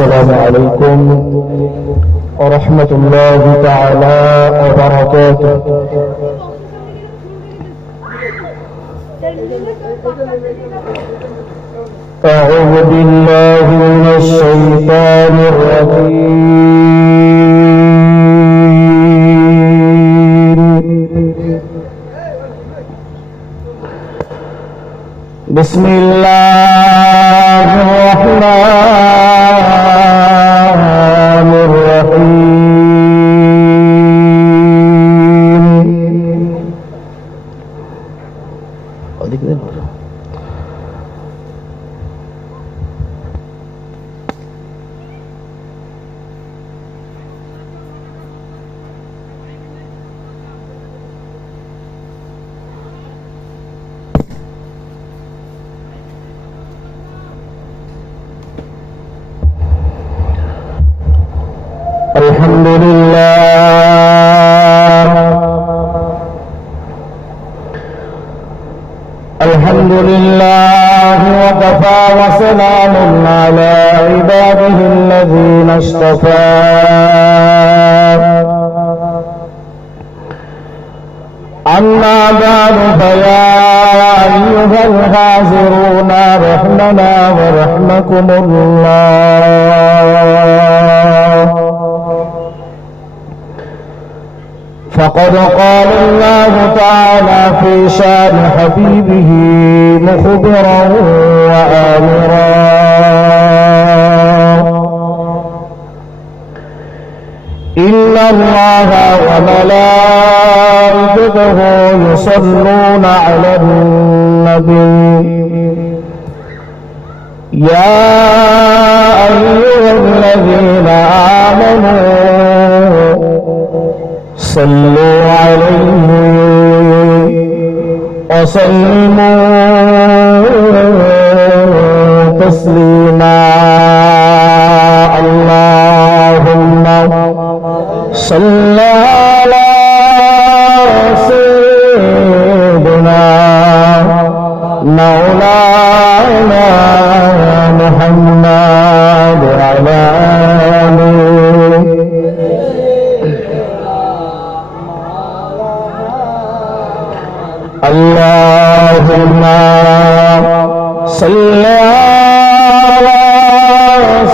السلام عليكم ورحمة الله تعالى وبركاته. أعوذ بالله من الشيطان الرجيم. بسم الله الرحمن الرحيم. الحمد لله وكفى وسلام على عباده الذين اصطفى. أما بعد فيا أيها الحاضرون رحمنا ورحمكم الله. فقد قال الله تعالى في شان حبيبه مخبرا وآمرا: إن الله وملائكته يصلون على النبي يا أيها الذين آمنوا صلوا عليه وسلموا تسليما. اللهم صل على سيدنا مولانا محمد وعلى آله. اللهم صل على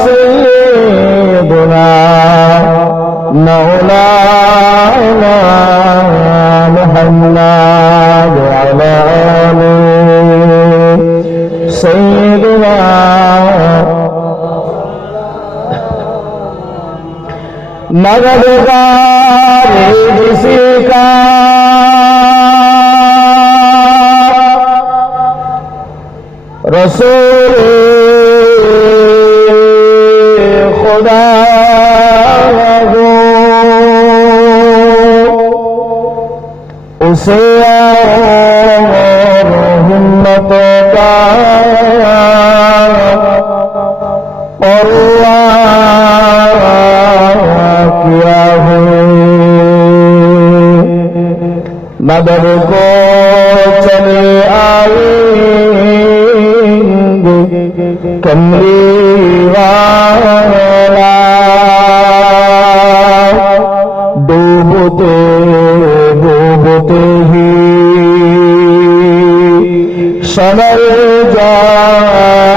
سيدنا مولانا محمد وعلى آله سيدنا मददगार किसी का रसूल खुदा हो उसे और हिम्मत का और किया है मदद को चले आएंगे कमली वाला डूबते डूबते ही समझ जाएगा।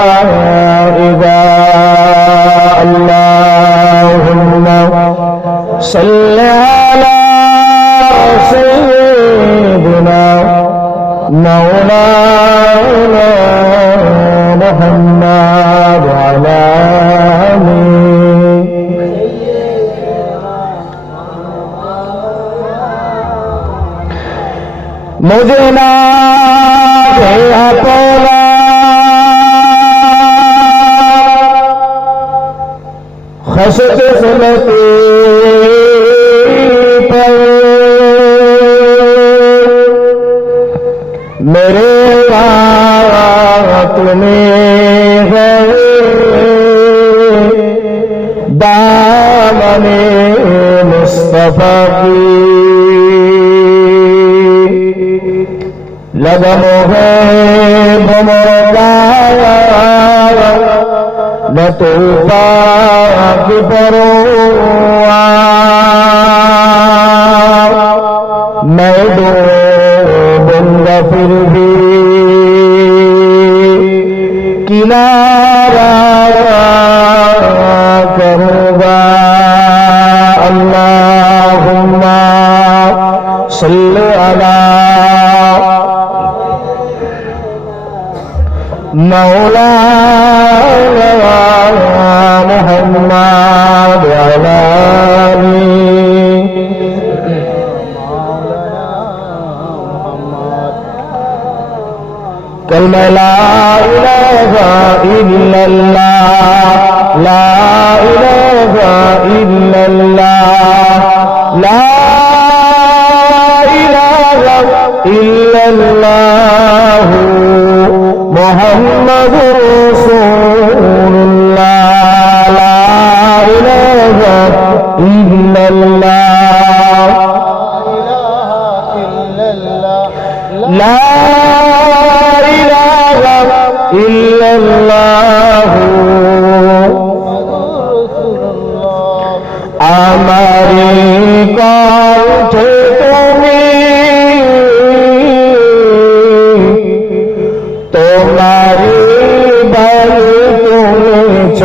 अल्लाहुम्मा सल्ली अला सय्यिदिना मौलाना मुहम्मद वअला मुझे ना अपना खसत सुनते पर मेरे बात में है दामने मुस्तफा की लगमों है भमोगा न तूफान बेपरवाह मैं डूबूंगा फिर भी किनारा करूंगा अल्लाहुम्मा सल्ली अला मौलाना मुहम्मद अला कलमा ला इलाहा इल्लल्लाह ला इलाहा इल्लल्लाह ला इलाहा इल्लल्लाह मुहम्मदुर रसूलुल्लाह ला इलाहा इल्लल्लाह ला ইল্লাল্লাহ আমারি কণ্ঠে তুমি তোমারি বাণী তুমেছ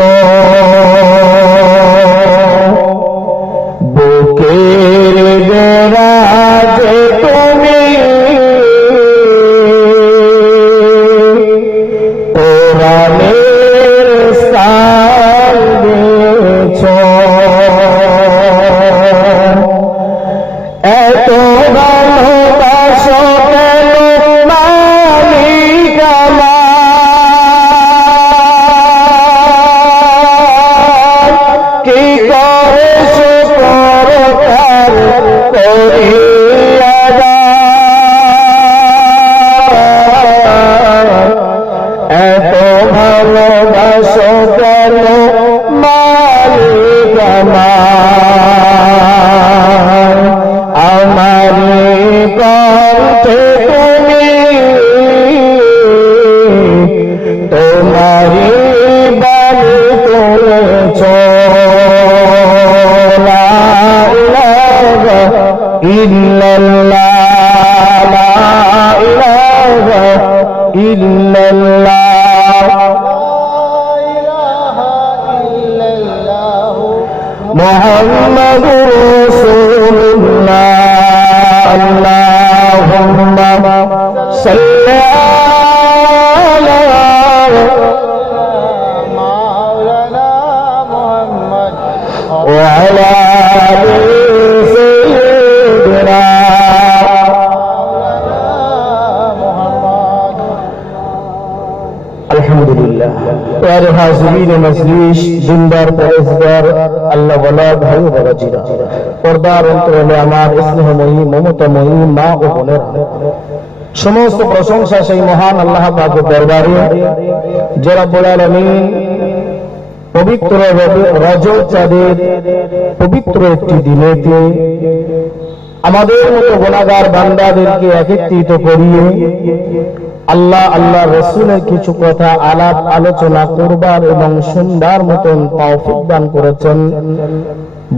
বুকের দেরাজে তুমি এত ভালোবাসো কেন মালিক আমার কি করে শুকর করিয়া এত ভালোবাসো কেন মালিক আমার আমারি কণ্ঠে তুমি তোমারি বাণী তুলেছ লা ইলাহা ইল্লাল্লাহ লা ইলাহা ইল্লাল্লাহ মুহাম্মাদুর রাসূলুল্লাহ اللهم صل على مولانا محمد وعلى آل سيدنا محمد الحمد لله प्यारे हाज़रीन मजलिस जिंदार परेजगार अल्लाह वाला भाई बाबाजीरा पर्दार अंतराले আমার স্নেহময়ী মমতাময়ী মা ও বোনেরা সমস্ত প্রশংসা সেই মহান আল্লাহ পাকের দরবারে যে রব্বুল আলামিন পবিত্র রজব চাঁদের পবিত্র একটি দিনেতে আমাদের মতো গুনাহগার বান্দাদেরকে একত্রিত করিয়ে আল্লাহ আল্লাহ রাসূলের কিছু কথা আলাপ আলোচনা করবার এবং শুনবার মতন তৌফিক দান করেছেন।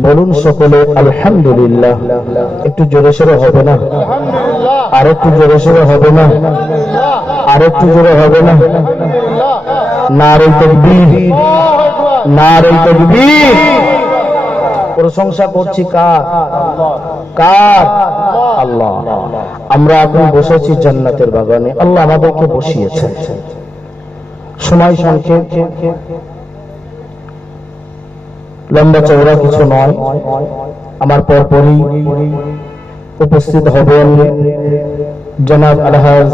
বলুন সকলে আলহামদুলিল্লাহ। একটু জোরে সোরে হবে না? আর একটু জোরে সোরে হবে না? আর একটু জোরে হবে না? নারে তাকবীর, নারে তাকবীর। প্রশংসা করছি কার? কার? আল্লাহ। আমরা এখন বসেছি জান্নাতের বাগানে, আল্লাহ আমাদেরকে বসিয়েছেন। সময় সংক্ষেপ, লম্বা চওড়া কিছু নয়। আমার পরপরই উপস্থিত হবেন জনাব আলহাজ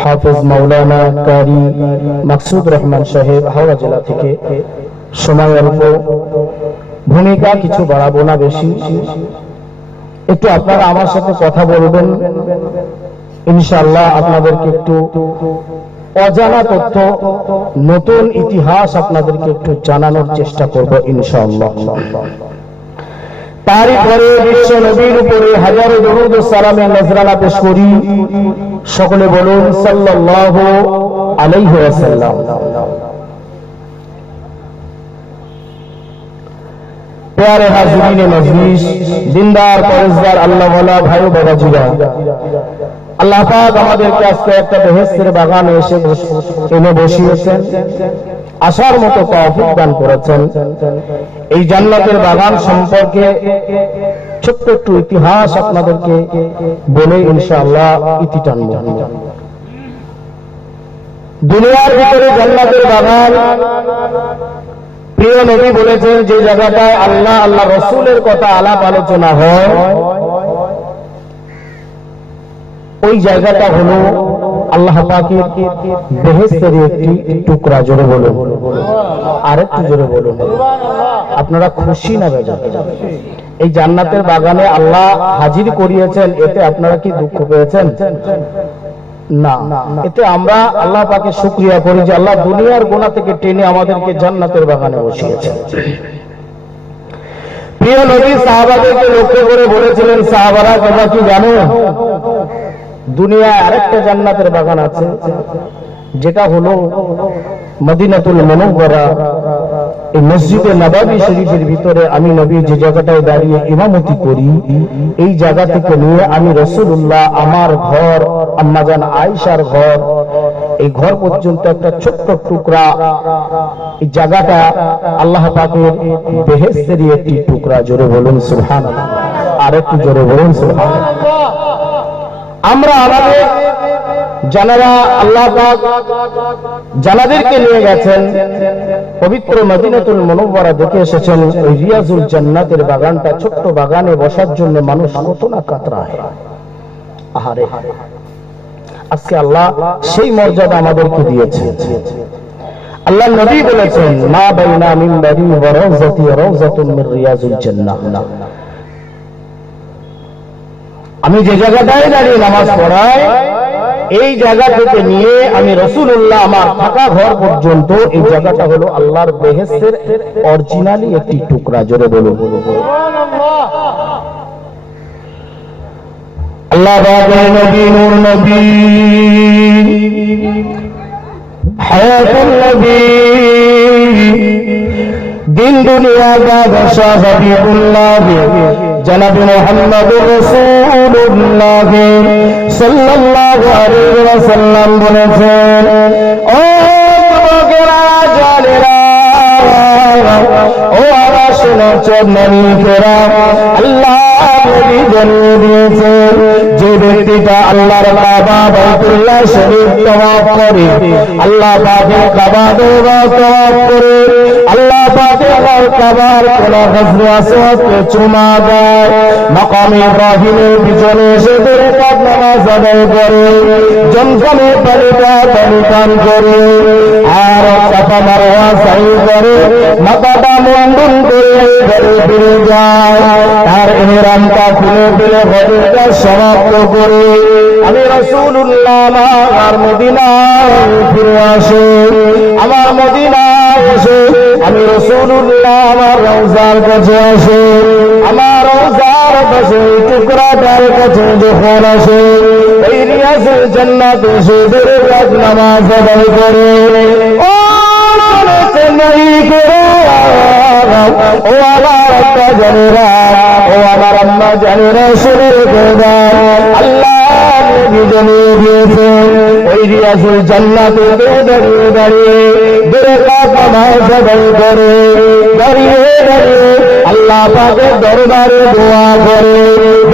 হাফেজ মাওলানা কারি মাকসুদ রহমান সাহেব, হাওড়া জেলা থেকে। সময় অল্প, ভূমিকা কিছু বাড়াবো না বেশি। একটু আপনারা আমার সাথে কথা বলবেন, ইনশাআল্লাহ আপনাদেরকে একটু অজানা তথ্য, নতুন ইতিহাস আপনাদেরকে একটু জানানোর চেষ্টা করব ইনশাআল্লাহ। তারই পরে বিশ্ব নবীর উপরে হাজারো দরুদ ও সালামে নজরানা পেশ করি। সকলে বলুন সাল্লাল্লাহু আলাইহি ওয়াসাল্লাম। प्यारे हाजिरीन मजलिस, दिनदार परेजगार আল্লাহ ওয়ালা ভাই ও বাবাজিরা, আল্লাহ পাক আমাদেরকে আজকে একটা বেহেশতের বাগানে এনে বসিয়েছেন, আসার মতো তৌফিক দান করেছেন। এই জান্নাতের বাগান সম্পর্কে ছোট্ট একটু ইতিহাস আপনাদেরকে বলে ইনশাআল্লাহ ইতি টানব। দুনিয়ার ভিতরে জান্নাতের বাগান, প্রিয় নবী বলেছেন যে জায়গাটায় আল্লাহ আল্লাহ রসুলের কথা আলাপ আলোচনা হয়, ওই জায়গাটা হলো আল্লাহ পাকের বেহেশতের একটি টুকরা। জোরে বলুন, আরেকটু জোরে বলুন। আপনারা খুশি না বেজার? এই জান্নাতের বাগানে আল্লাহ হাজির করিয়েছেন, এতে আপনারা কি দুঃখ পেয়েছেন? না, এতে আমরা আল্লাহ পাকে শুকরিয়া করি যে আল্লাহ দুনিয়ার গুনাহ থেকে টেনে আমাদেরকে জান্নাতের বাগানে বসিয়েছেন। প্রিয় নবী সাহাবাদেরকে লক্ষ্য করে বলেছিলেন, সাহাবারা তোমরা কি জানো দুনিয়ায় আরেকটা জান্নাতের বাগান আছে, যেটা হলো মদিনাতুল মুনাওয়ারা। এই মসজিদে নববী শরীফের ভিতরে আমি নবী যে জায়গাটায় দাঁড়িয়ে ইমামতি করি, এই জায়গা থেকে নিয়ে আমি রাসূলুল্লাহ আমার ঘর, আম্মাজান আয়েশার ঘর, এই ঘর পর্যন্ত একটা ছোট্ট টুকরা, এই জায়গাটা আল্লাহ পাকের বেহেশতের একটি টুকরা। জোরে বলুন সুবহানাল্লাহ, আরেকটু জোরে বলুন সুবহানাল্লাহ। আমরা আমাদের যারা আল্লাহ পাক যাদেরকে নিয়ে গেছেন পবিত্র মদিনাতুল মুনাওয়ারা দেখে এসেছেন, ওই রিয়াজুল জান্নাতের বাগানটা, ছোট্ট বাগানে বসার জন্য মানুষ কত না কাতরায়। আহারে, আজকে আল্লাহ সেই মর্যাদা আমাদেরকে দিয়েছে। আল্লাহ নবী বলেছেন, মা বাইনা মিনবারি ওয়া রাওযাতি রাওযাতুন মিন রিয়াজুল জান্নাহ। আমি যে জায়গাটায় দাঁড়িয়ে নামাজ পড়াই, এই জায়গা থেকে নিয়ে আমি রাসূলুল্লাহ আমার থাকা ঘর পর্যন্ত, এই জায়গাটা হলো আল্লাহর বেহেশতের অরিজিনালি একটি টুকরা। জোরে বলুন সুবহানাল্লাহ। আল্লাহ পাকের নবী, নূর নবী, হায়াতুন নবী, দিন দুনিয়া का बादशाह हबीबुल्लाह जनाब मुहम्मदुर রাসূলুল্লাহ সাল্লাল্লাহু আলাইহি ওয়াসাল্লাম বলেছেন, ও যুবকেরা, জানেরা, ও আমার শুনেছেন নবীরা, আল্লাহ নবী জানিয়ে দিয়েছেন যে ব্যক্তিটা আল্লাহর কাবা বাইতুল্লাহ শরীফ তওয়াফ করে, আল্লাহ পাকের কাবা তওয়াফ করে, আল্লাহ পাকের কাবার কোনা হজরে আসওয়াদকে চুমা দেয়, মাকাম ইব্রাহিমের পিছনে এসে দুরকাত নামাজ আদায় করে, জমজমের পানিটা পান করে, আর সাফা মারওয়া সাই করে, মাথাটা মুন্ডন করে ঘরে ফিরে যায়, আর ইহরামটা খুলে ফেলে হজটা সমাপ্ত করে আমি রাসূলুল্লাহ আমার মদিনায় ফিরে আসে। আমার মদিনায় এসে আমি রাসূলুল্লাহ আমার রওজার কাছে আসে, আমার রওজার কাছে টুকরাটার কাছে যখন আসে, এই রিয়াজুল জান্নাত এসে দুরকাত নামাজ আদায় করে, ও চেন্নাই করে, ও আমার আব্বা জানেরা, ও আমার আম্মা জানেরা, শুনে রেখে দাও, আল্লাহ নবী জানিয়ে দিয়েছেন ওই রিয়াজুল জান্নাতে দাঁড়িয়ে দাঁড়িয়ে দুরকাত নামাজ আদায় করে, দাঁড়িয়ে দাঁড়িয়ে আল্লাহ পাকের দরবারে দোয়া করে,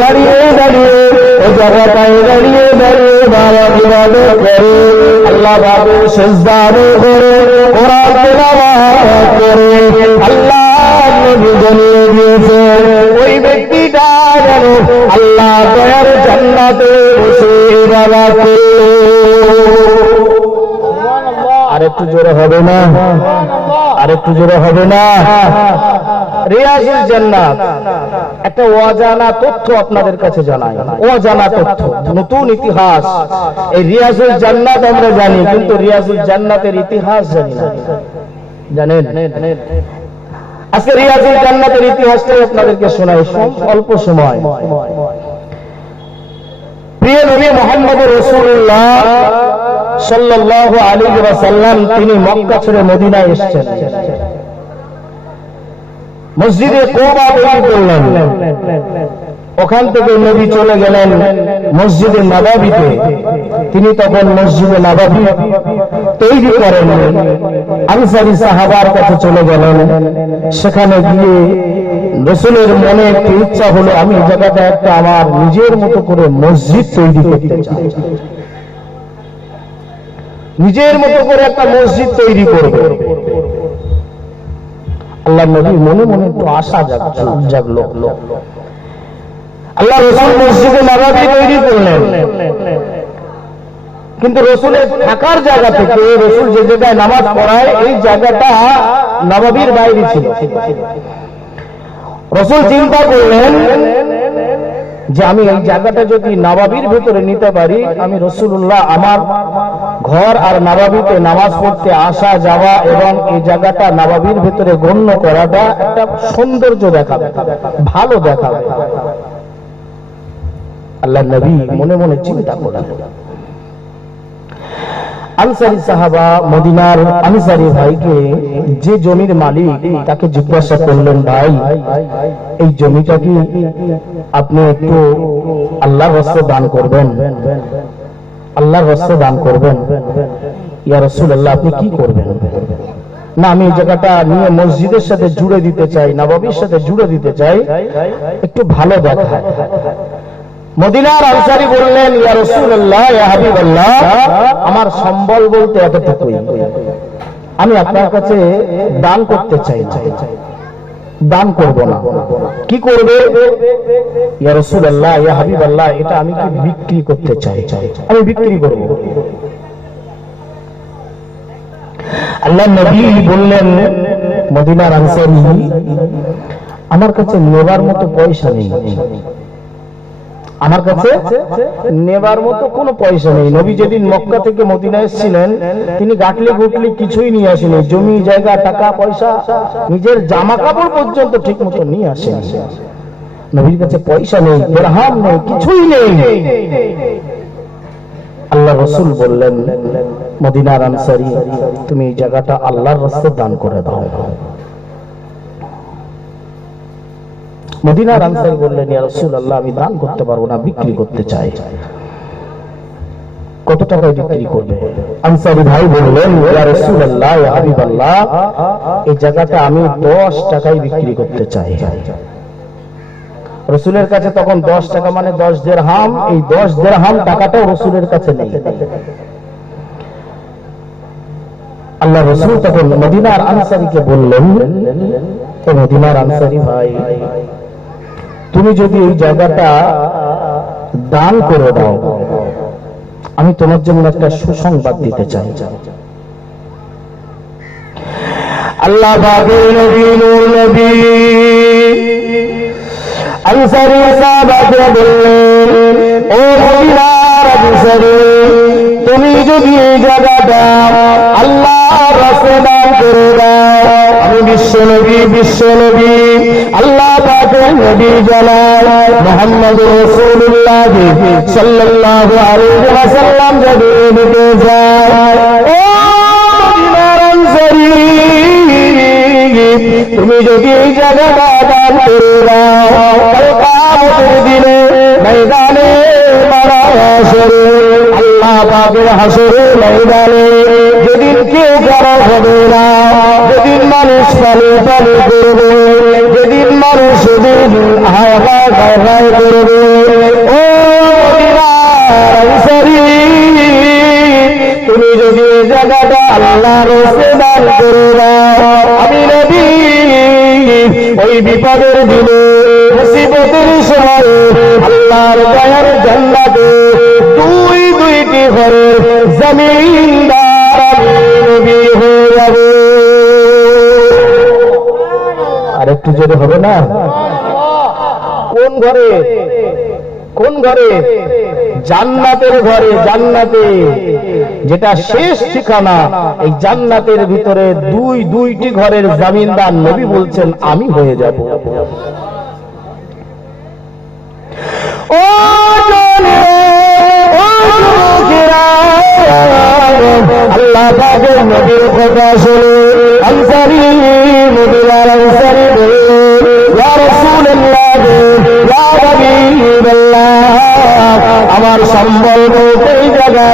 দাঁড়িয়ে দাঁড়িয়ে ওই জায়গাটায় দাঁড়িয়ে দাঁড়িয়ে বাবা ইবাদত করে, আল্লাহ পাকের সিজদা করে, কোরআন তেলাওয়াত করে। আল্লাহ নবী জানিয়ে দিয়েছেন ওই ব্যক্তিটা যেন আল্লাহ দয়ার জান্নাতে বসে ইবাদত করে। আরেকটু জোরে হবে না? আরেকটু জোরে হবে না? রিয়াজুল জান্নাত একটা অজানা তথ্য আপনাদের কাছে জানাই, অজানা তথ্য, নতুন ইতিহাস। এই রিয়াজুল জান্নাত আমরা জানি, কিন্তু রিয়াজুল জান্নাতের ইতিহাস জানি না। জানেন? আজকে রিয়াজুল জান্নাতের ইতিহাসটাই আপনাদেরকে শোনাই অল্প সময়। প্রিয় নবী মুহাম্মদুর রাসূলুল্লাহ সাল্লাল্লাহু আলাইহি ওয়াসাল্লাম তিনি মক্কা ছেড়ে মদিনায় এসেছেন। মসজিদে কুবা তৈরি করলেন। ওখান থেকে নবী চলে গেলেন মসজিদে নববীতে। তিনি তখন মসজিদে নববী তৈরি করেন। আনসারী সাহাবার কাছে চলে গেলেন। সেখানে গিয়ে রাসূলের মনে একটু ইচ্ছা হলো, আমি এই জায়গাটা একটা আমার নিজের মতো করে মসজিদ তৈরি করতে চাই, নিজের মতো করে একটা মসজিদ তৈরি করব। আল্লাহ নবী মনে মনে একটু আশা জাগলো। আল্লাহ রাসূল মসজিদে নববী তৈরি করলেন, কিন্তু রাসূলের থাকার জায়গা থেকে রাসূল যে জায়গায় নামাজ পড়ায় এই জায়গাটা নববীর বাইরে ছিল। রাসূল চিন্তা করলেন যে আমি এই জায়গাটা যদি নববীর ভিতরে নিতে পারি, আমি রাসূলুল্লাহ আমার ঘর আর নববীতে নামাজ পড়তে আসা যাওয়া এবং এই জায়গাটা নববীর ভিতরে গণ্য করাটা একটা সৌন্দর্য দেখাবে, ভালো দেখাবে। আল্লাহ নবী মনে মনে চিন্তা করলেন। আনসারী সাহাবা মদিনার আনসারী ভাইকে, যে জমির মালিক, তাকে জিজ্ঞাসা করলেন, ভাই এই জমিটা কি আপনি একটু আল্লাহর রাস্তে দান করবেন? আল্লাহর রাস্তে দান করবেন? ইয়া রাসূলুল্লাহ, আপনি কি করবেন? না, আমি এই জায়গাটা নিয়ে মসজিদের সাথে জুড়ে দিতে চাই, নববীর সাথে জুড়ে দিতে চাই, একটু ভালো দেখায়। মদিনার আনসারী বললেন, ইয়া রাসূলুল্লাহ, ইয়া হাবিবাল্লাহ, আমার সম্বল বলতে এতটুকুই, আমি আপনার কাছে দান করতে চাই না, দান করব না। কি করবে? ইয়া রাসূলুল্লাহ, ইয়া হাবিবাল্লাহ, এটা আমি কি বিক্রি করতে চাই, আমি বিক্রি করব। আল্লাহ নবী বললেন, মদিনার আনসারী, আমার কাছে নেবার মতো পয়সা নেই, আমার কাছে নেবার মতো কোনো পয়সা নেই। নবী যেদিন মক্কা থেকে মদিনায় এসেছিলেন, তিনি গাটলি গুটলি কিছুই নিয়ে আসেনি, জমি জায়গা টাকা পয়সা, নিজের জামা কাপড় পর্যন্ত ঠিক মতো নিয়ে আসেন। নবীর কাছে পয়সা নেই, দিরহাম নেই, কিছুই নেই। আল্লাহ রাসূল বললেন, মদিনার আনসারী, তুমি এই জায়গাটা আল্লাহর রাস্তায় দান করে দাও। মদিনার আনসারী বললেন, ইয়া রাসূলুল্লাহ, আমি দান করতে পারবো না, বিক্রি করতে চাই। কত টাকায় বিক্রি করবে? আনসারী ভাই বললেন, ইয়া রাসূলুল্লাহ, ইয়া হাবিবাল্লাহ, এই জায়গাটা আমি 10 টাকায় বিক্রি করতে চাই। রাসূলের কাছে তখন 10 টাকা মানে 10 দিরহাম, এই 10 দিরহাম টাকাটাও রাসূলের কাছে নেই। আল্লাহ রাসূল তখন মদিনার আনসারীকে বললেন, ও মদিনার আনসারী ভাই, তুমি যদি এই জায়গাটা দান করে দাও, আমি তোমার জন্য একটা সুসংবাদ দিতে চাই। আল্লাহ পাকের নবী, নূর নবী আনসারী সাহাবাকে বললেন, ও মদিনার আনসারী, তুমি যদি এই জায়গাটা আল্লাহর রাস্তায় দান করে দাও, আমি বিশ্ব নবী আল্লাহ পাকের নবী জনাব মুহাম্মদুর রাসূলুল্লাহ সাল্লাল্লাহু আলাইহি ওয়াসাল্লাম যদি নিতে যায়, ও মদিনার আনসারী, তুমি যদি এই জায়গাটা দান করে দাও, কাল কিয়ামতের দিনে ময়দানে হাশরে, আল্লাহ পাকের হাশরের ময়দানে যেদিন কেউ কারো হবে না, যেদিন মানুষ পালে পালে করবে, যেদিন মানুষ সেদিন হায় করবে, ও মদিনার আনসারী, তুমি যদি এই জায়গাটা আল্লাহর রাস্তায় দান করে দাও, আমি নবী ওই বিপদের দিনে, মুসিবতের সময় আল্লাহর দয়ার জান্নাতে দুইটি ঘরের জমিনদার নবী হয়ে যাবে। আর একটু জোরে হবে না? কোন ঘরে? কোন ঘরে? জান্নাতের ঘরে, জান্নাতে, যেটা শেষ ঠিকানা। এই জান্নাতের ভিতরে দুইটি ঘরের জমিনদার নবী বলছেন, আমি হয়ে যাব। ও আল্লাহ পাকের নবীর কথা শুনে আনসারী, মদিনার আনসারী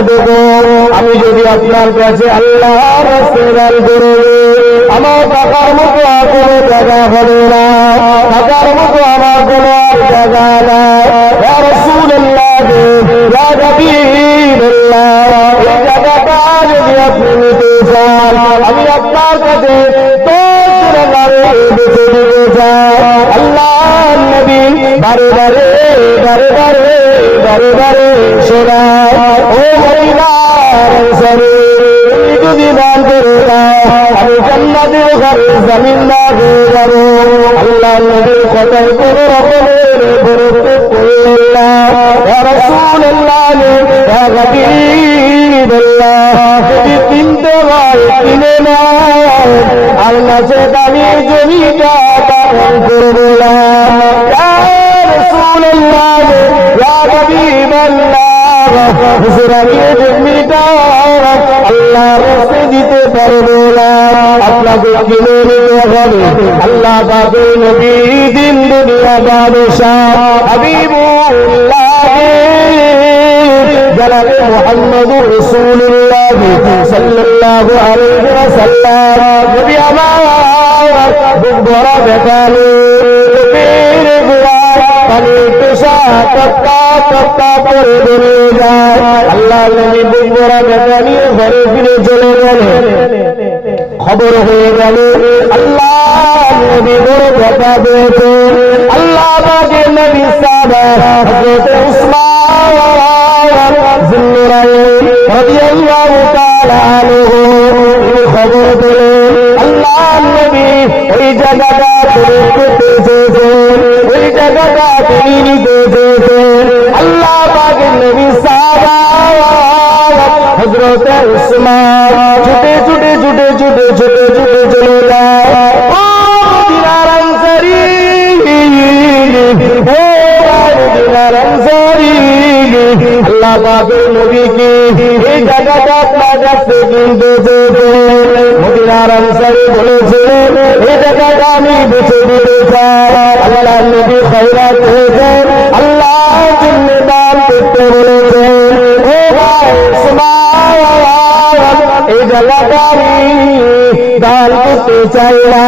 দেব, আমি যদি আপনার কাছে আল্লাহর রাস্তায় দান করে আমার টাকার মতো আর কোনো জায়গা হবে না, টাকার মতো আমার কোনো আর জায়গা না। ইয়া রাসূলুল্লাহ, ইয়া হাবিবাল্লাহ, এই জায়গাটা যদি আপনি নিতে চান, আমি আপনার কাছে 10 দিনার বেচে দিতে চাই। আল্লাহ নবী বারে বারে বারে বারে বারে বারে শোনায়, ও মদিনার আনসারী, যদি দান করে দাও আমি জান্নাতের ঘরে জমিনদার হয়ে যাব। আল্লাহ নবীর কথায় কোনো রকমের গুরুত্ব করলেন না। ইয়া রাসূলুল্লাহ, ইয়া হাবিবাল্লাহ, যদি কিনতে হয় কিনে নাও, আর নাচে দামি জমিটা দান করবো না। ইয়া রাসূলুল্লাহ, ইয়া হাবিবাল্লাহ, হুজুর আমি জমিটা আল্লাহর রাস্তায় দিতে পারবো না, আপনাকে কিনে নিতে হবে। আল্লাহ পাকের নবী দিন দুনিয়া বাদশাহ হাবিবুল্লাহ জনাবে মুহাম্মদুর রাসূলুল্লাহ সাল্লাল্লাহু আলাইহি ওয়াসাল্লাম, নবী আমার বুক ভরা বেকালে পেটের গোড়ায় পানি পেশা টপকা টপকা করে বেড়ে যায়। আল্লাহ নবী বুক ভরা বেকা নিয়ে ঘরে ফিরে চলে গেলে খবর হয়ে গেল আল্লাহ নবী বড় কথা পেয়েছে। আল্লাহ পাকের নবী সাহাবা হযরত উসমান যুন্নুরাইন রাদিয়াল্লাহু তাআলা আনহু খবর পেলেন আল্লাহ নবী ওই জায়গাটা দেখতে চেয়েছেন, ওই জায়গাটা তিনি নিতে চেয়েছেন। আল্লাহ পাকের নবী সাহাবা হযরত উসমান ছুটে ছুটে ছুটে ছুটে ছুটে ছুটে চলে যায়। ও মদিনার আনসারী, ও মদিনার আনসারী, আল্লাহ পাকের নবীকে এই জায়গাটা আপনার কাছে কিনতে চেয়েছেন। মদিনার আনসারী বলেছিলেন এই জায়গাটা আমি বেছে দিতে চাই। আল্লাহ নবী খয়রাত করেছেন, আল্লাহ জন্য দান করতে বলেছেন। ও ভাই এই জায়গাটা আমি দান করতে চাই না,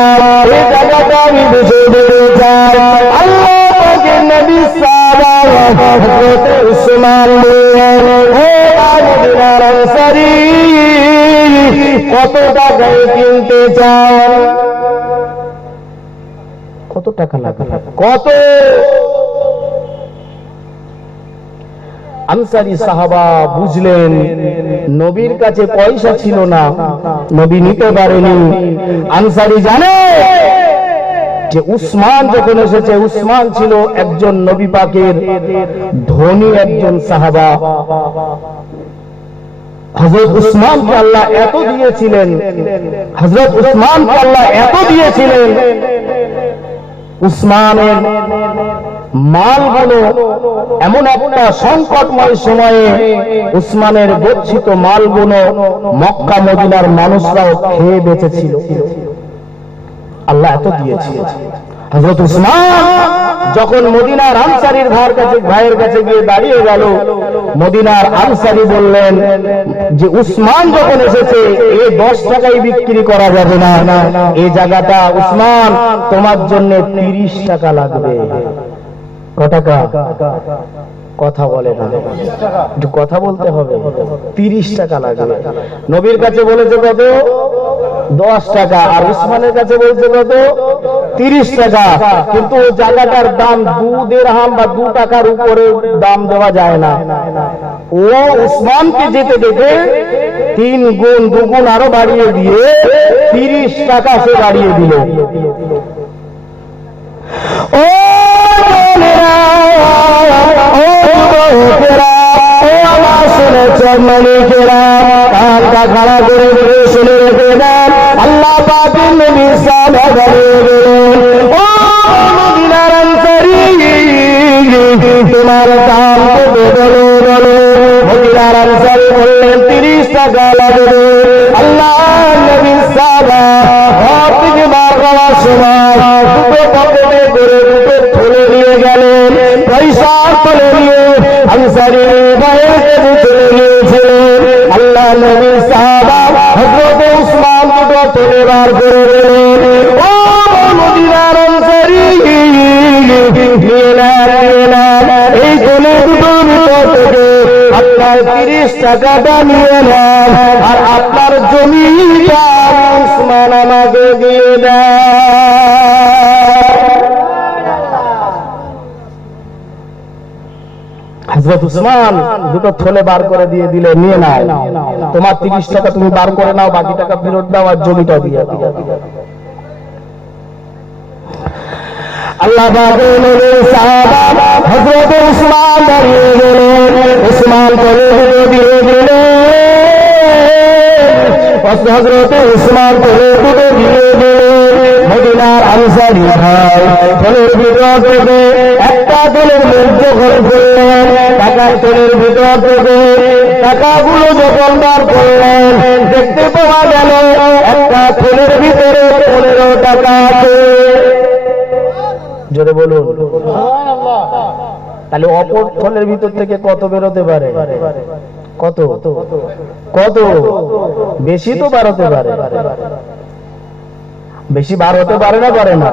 এই জায়গাটা আমি বেছে দিতে চাই। আল্লাহ পাকের নবী সাহাবা হযরত উসমান বললেন, হে মদিনার আনসারী, কত টাকায় কিনতে চান? কত টাকা লাগবে? কত? আনসারী সাহাবা বুঝলেন নবীর কাছে পয়সা ছিল না, নবী নিতে পারেনি। আনসারী জানে যে উসমান যখন এসেছে, উসমান ছিল একজন নবী পাকের ধনী একজন সাহাবা। হযরত উসমানকে আল্লাহ এত দিয়েছিলেন, হযরত উসমানকে আল্লাহ এত দিয়েছিলেন, উসমানের মালগুলো এমন একটা সংকটময় সময়ে উসমানের গচ্ছিত মালগুলো মক্কা মদিনার মানুষরাও খেয়ে বেঁচেছিল। আল্লাহ এত দিয়েছিল। হযরত উসমান যখন মদিনার আনসারীর ভাইয়ের কাছে গিয়ে দাঁড়িয়ে গেল, মদিনার আনসারী বললেন যে উসমান যখন এসেছে এই 10 টাকায় বিক্রি করা যাবে না, এই জায়গাটা উসমান তোমার জন্য 30 টাকা লাগবে। কত টাকা? কথা বলে না, একটু কথা বলতে হবে। 30 টাকা লাগবে। নবীর কাছে বলেছে কত? 10 টাকা। আর উসমানের কাছে বলছে কত? 30 টাকা। কিন্তু ওই জায়গাটার দাম 2 দিরহাম বা 2 টাকার উপরে দাম দেওয়া যায় না। ও উসমানকে যেতে দেখে 3 গুণ 2 গুণ আরো বাড়িয়ে দিয়ে 30 টাকা সে বাড়িয়ে দিল। ও মালিকেরা কানটা খাড়া করে শুনে রেখে দেন, আল্লাহ পাকের নবী সাহাবা বলে গেলেন, ও মদিনার আনসারী, তোমার দাম কত বলো বলো। মদিনার আনসারী বললেন 30 টাকা লাগবে। আল্লাহ নবী সাহাবা ঘর থেকে বার করার সময় দুটো পকেটে করে দুটো খুলে নিয়ে গেলেন, পয়সা তুলে নিয়ে আনসারী ভাইয়ের কাছে চলে গিয়েছিলেন। আল্লাহ নবীর সাহাবা হযরত উসমান দুটো তুলে বার করে দিলেন। ও মদিনার আনসারী, এই তুলে দুটোর ভিতর থেকে আপনার 30 টাকাটা নিয়ে নেন, আর আপনার জমিটা উসমান আমাকে দিয়ে দেন। হযরত উসমান দুটো থলে বার করে দিয়ে দিলে, নিয়ে নাও, তোমার 30 টাকা তুমি বার করে নাও, বাকি টাকা ফেরত দাও আর জমিটা দিয়ে দাও। আল্লাহ পাকের নবীর সাহাবা হযরত উসমান দাঁড়িয়ে গেলেন, উসমান থলে দিয়ে দিলেন, হযরত উসমান থলে দিয়ে দিলেন। মদিনার আনসারী ভাই থলের ভিতর থেকে একটা থলের মধ্যে ঘর করলেন, টাকার থলের ভিতর থেকে টাকাগুলো যখন বার করলেন, দেখতে পাওয়া গেল একটা থলের ভিতরে 15 টাকা আছে। জোরে বলুন সুবহানাল্লাহ। তাহলে অপর থলের ভিতর থেকে কত বেরোতে পারে? কত কত? বেশি তো বার হতে পারে, বেশি বার হতে পারে না, পারে না।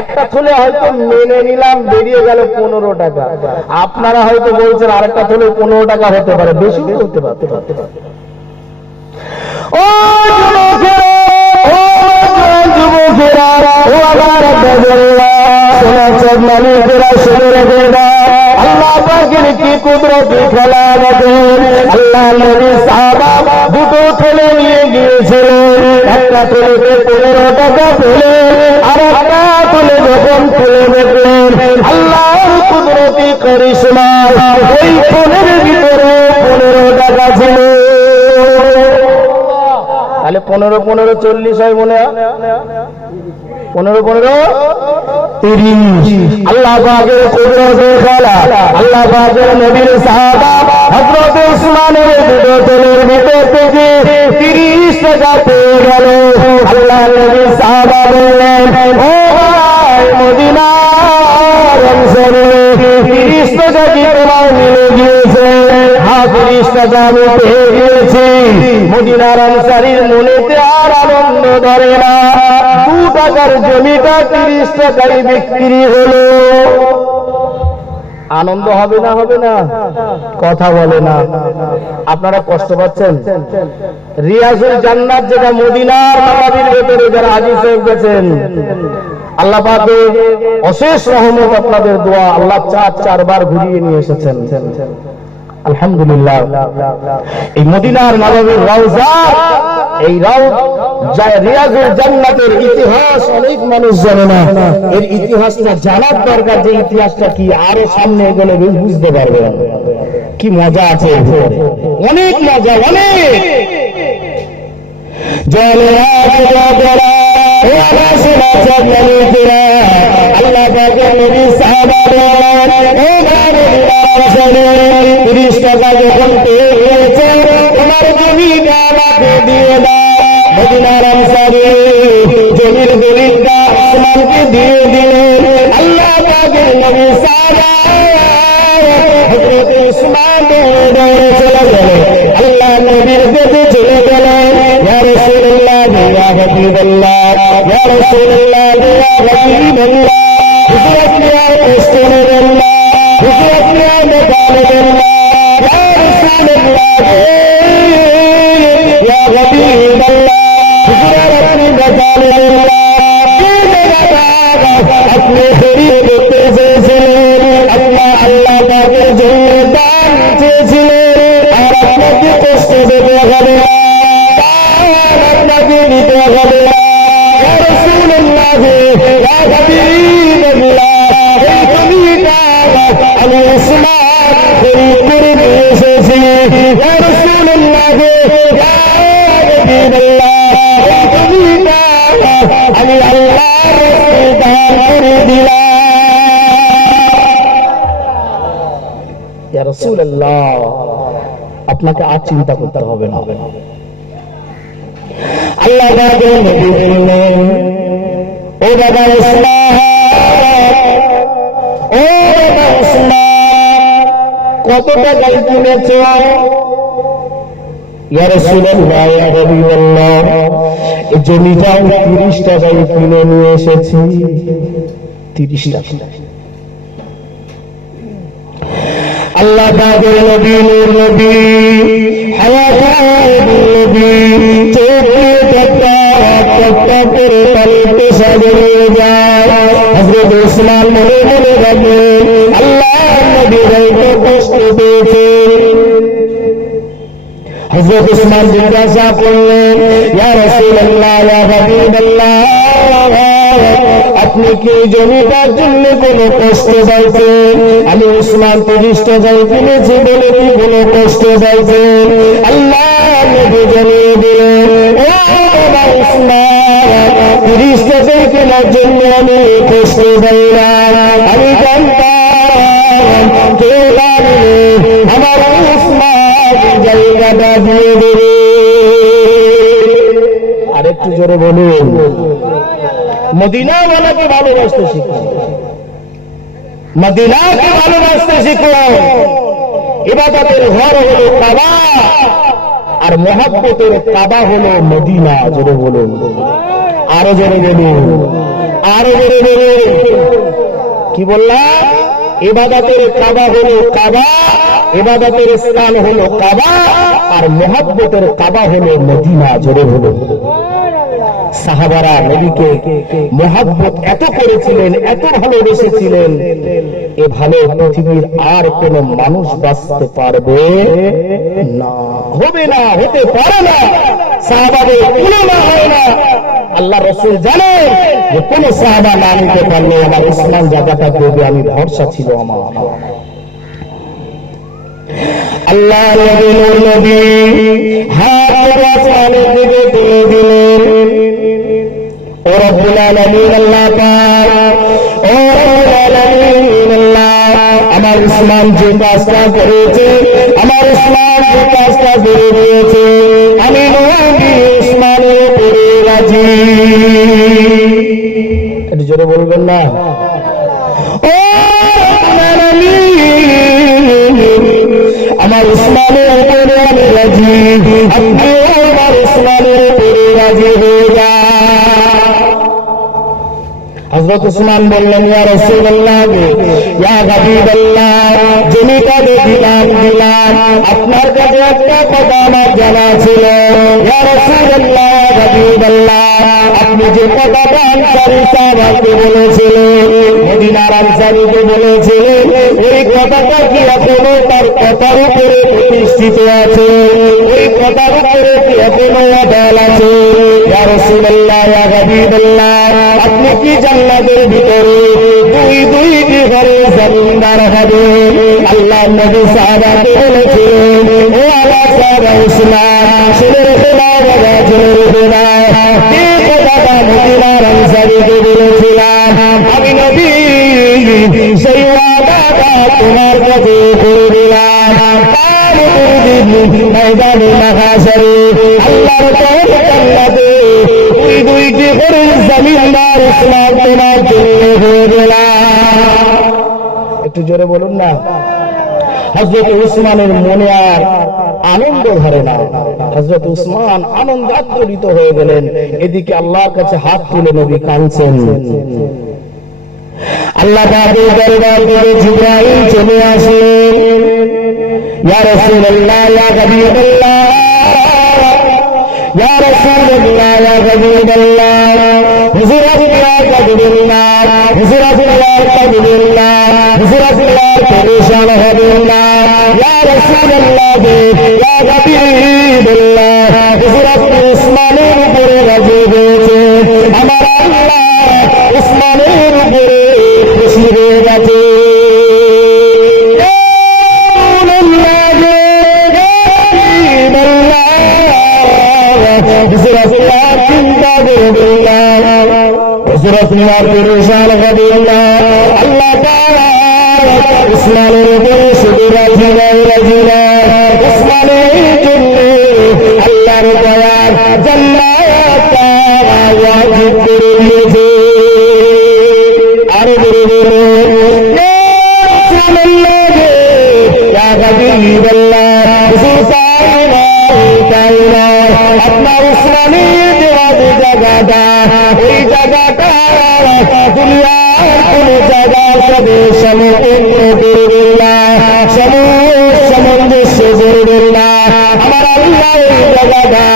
একটা থলে হয়তো মেনে নিলাম বেরিয়ে গেল 15 টাকা, আপনারা হয়তো বলছেন আরেকটা থলে 15 টাকা হতে পারে, বেশি হতে পারে। ও যুবকেরা, ও আমার মালিকেরা, শুনে রেখে দাও, আল্লাহ পাকের কি কুদরতি খেলা দেখেন। আল্লাহ নবীর সাহাবা দুটো থলে নিয়ে গিয়েছিলেন, একটা থলেতে 15 টাকা পেলেন, আর একটা থলে যখন খুলে দেখলেন আল্লাহর কুদরতি করিশ্মা, ওই থলের ভিতরে 15 টাকা ছিল। তাহলে 15 15 40 হয় মনে হয়, 15 15 30। আল্লাহ পাকের কুদরতের খেলা। আল্লাহ পাকের নবীর সাহাবা হযরত উসমানের দুটো থলের ভিতর থেকে 30 টাকা পেয়ে গেল। আল্লাহ নবীর সাহাবা বললেন, ও ভাই মদিনার আনসারী, 30 টাকা কি তোমার মিলে গিয়েছে? হ্যাঁ, 30 টাকা আমি পেয়ে গিয়েছি। মদিনার আনসারীর মনেতে আর আনন্দ ধরে না, 2 টাকার জমিটা 30 টাকায় বিক্রি হলো। আনন্দ হবে না, হবে না? কথা বলে না। আপনারা কষ্ট পাচ্ছেন? রিয়াজুল জান্নাত যেটা মদিনার নবাবির ভেতরে যারা হাজী সাহেব গেছেন, আল্লাহ পাকের অশেষ রহমত, আপনাদের দোয়া, আল্লাহ 4 বার ঘুরিয়ে নিয়ে এসেছেন। আলহামদুলিল্লাহ। এই মদিনার নবাবির রওজা, এই রিয়াজুল জান্নাতের ইতিহাস অনেক মানুষ জানে না। এর ইতিহাসটা জানার দরকার, যে ইতিহাসটা কি, আরো সামনে গেলে বুঝতে পারবেন কি মজা আছে এর ভিতরে, অনেক মজা, অনেক। আল্লাহ পাকের নবী সাহাবা বলেন, 30 টাকা যখন পেয়ে গিয়েছে, তোমার জমিটা আমাকে দিয়ে দাও। মদিনার আনসারী জমির দলিলটা উসমানকে দিয়ে দিলেন। আল্লাহ পাকের নবী সাহাবা হযরত উসমান দৌড়ে চলে গেলেন, আল্লাহ নবীর কাছে চলে গেলেন, ইয়া রাসূলুল্লাহ, ইয়া হাবিবাল্লাহ, ইয়া রাসূলুল্লাহ, ইয়া হাবিবাল্লাহ, হুজুর আপনি আর কষ্ট নেবেন না, হুজুর আপনি আর ব্যথা নেবেন না, ইয়া রাসূলুল্লাহ, ইয়া হাবিবাল্লাহ, হুজুর আপনি ব্যথা নেবেন না। আপনি শরীর করতে চেয়েছিলেন, আল্লাহ পাকের জন্য দান চেয়েছিলেন, আর আপনাকে কষ্ট দিতে হবে না, আপনাকে দিতে হবে না। ইয়া রাসূলুল্লাহ, ইয়া হাবিবাল্লাহ, এই জমিটা আমি উসমান খরিদ করে নিয়ে এসেছি। ইয়া রাসূলুল্লাহ, ইয়া হাবিবাল্লাহ, এই জমিটা আমি আল্লাহর রাস্তায় দান করে দিলাম। ইয়া রাসূলুল্লাহ, আপনাকে আর চিন্তা করতে হবে না। আল্লাহ পাকের নবী বললেন, ও বাবা উসমান, ও বাবা উসমান, কত টাকায় কিনেছ? ইয়া রাসূলুল্লাহ, ইয়া হাবিবাল্লাহ, এই জমিটা 30 টাকায় কিনে নিয়ে এসেছি। 30 টাকা। আল্লাহ পাকের নবী, নূর নবী, হায়াতুল নবী চোখে একটা করে পানিতে সাজিয়ে যায়। হযরত উসমান মনে মনে ভাবে, আল্লাহ নবী হয়তো কষ্ট পেয়েছে। হযরত উসমান জিজ্ঞাসা করলেন, ইয়া রাসূলুল্লাহ, ইয়া হাবিবাল্লাহ, আপনি কি জমিটার জন্য কোনো কষ্ট পাইছেন? আমি উসমান 30 টাকায় কিনেছি বলে কি কোনো কষ্ট পাইছেন? আল্লাহ নবী জানিয়ে দিলেন, ও বাবা উসমান, 30 টাকায় কেনার জন্য আমি কষ্ট পাই না। আমি জানতাম কেউ লাগবে আমার উসমান জায়গাটা দিয়ে দেবে। আরেকটু জোরে বলুন। মদিনাওয়ালাকে ভালোবাসতে শিখো, মদিনাকে ভালোবাসতে শিখো। ইবাদতের ঘর হলো কাবা, আর মহব্বতের কাবা হলো মদিনা। জোরে বলুন, আরো জোরে বলুন, আরো জোরে বলুন। কি বললাম? ইবাদতের কাবা হলো কাবা, ইবাদতের স্থান হলো কাবা, আর মহব্বতের কাবা হলো মদিনা। জোরে বলুন। সাহাবারা নবীকে মহব্বত এত করেছিলেন, এত ভালোবেসেছিলেন, এ ভালো পৃথিবীর আর কোন মানুষ বাঁচতে পারবে না, হবে না, হতে পারে না। সাহাবাদের তুলনা হয় না। আল্লাহ রাসূল জানেন যে কোন সাহাবা না নিতে পারলে আমার ইসলাম জায়গাটা দেবে, আমি ভরসা ছিল আমার। আল্লাহ নবী, নূর নবী হাত আসমানের দিকে তুলে দিলেন। ও রব্বুল আলামিন, আল্লাহ পাক, ও রব্বুল আলামিন আল্লাহ, আমার ইসলাম যে কাজটা করেছে, আমার ইসলাম যে কাজটা করে দিয়েছে, আমি নবী ইসলামের উপরে রাজি। একটু জোরে বলবেন না? ও রব্বুল আলামিন, আমার ইসলামের উপরে আমি রাজি, আপনি আমার ইসলামের উপরে রাজি হয়ে যান। হযরত উসমান বললেন, ইয়া রাসূলুল্লাহ, ইয়া হাবিবাল্লাহ, জমিটা দিলাম, আপনার কাছে একটা কথা আমার জানা ছিল। ইয়া রাসূলুল্লাহ, ইয়া হাবিবাল্লাহ, আপনি যে কথাটা আনসারী সাহাবাকে বলেছিলেন, মদিনার আনসারীকে বলেছিলেন, ওই কথাটা কি এখনো তার কথার উপরে প্রতিষ্ঠিত আছে? ওই কথার উপরে কি এখনো অটল আছে? ইয়া রাসূলুল্লাহ, ইয়া হাবিবাল্লাহ, আপনি কি জান্নাতের ভিতরে দুইটি ঘরে জমিনদার হবে? আল্লাহ নবী সাহাবাকে বলেছিলেন, ও আল্লাহ সাহাবা উসমান, শুনে রেখে দাও বাবা, শুনে রেখে দাও, এই কথাটা মদিনার আনসারীকে বলেছিলাম, আমি নবী সেই ওয়াদাটা তোমার কাছে করে দিলাম। তার ময়দানে মাহশরে আল্লাহর তরফে জান্নাতে দুইটি করে জমিনদার ইসলাম তোমার জন্য হয়ে গেলাম। একটু জোরে বলুন না। হযরত উসমানের মনে আর আনন্দ ধরে না। হযরত উসমান আনন্দাত্মরিত হয়ে গেলেন। এদিকে আল্লাহর কাছে হাত তুলে নবী কাঁদছেন। আল্লাহ পাকের দরবার থেকে জিবরাইল চলে আসলেন। ইয়া রাসূলুল্লাহ, ইয়া হাবিবাল্লাহ, ইয়া রাসূলুল্লাহ, ইয়া হাবিবাল্লাহ, হুজুরাতুল্লাহ কাবিল্লাহ, হুজুরাতুল্লাহ কাবিল্লাহ, হুজুরাতুল্লাহ পরেশান হবেন না। ইয়া রাসূলুল্লাহ, ইয়া হাবিবাল্লাহ, হুজুরাতুল উসমানের উপরে রাজি হয়েছে। আমার আল্লাহ উসমানের উপরে খুশি হয়ে গেছে। চিন্তা করবেন না, হুজুরাতুল্লাহ পরেশান হবেন না। আল্লাহ তাআলা উসমানের উপরে শুধু রাজি নয়, রাজি নয়, উসমানের জন্য আল্লাহর দয়ার জান্নাতটা ওয়াজিব করে দিয়েছে। আরো বলে বলে রাসূলুল্লাহ, ইয়া হাবিবাল্লাহ, হুজুর তাই জায়গার সাথে সমপূর্ণ করবেন না, সামঞ্জস্য করবেন না। আমার আল্লাহ এই জায়গাটা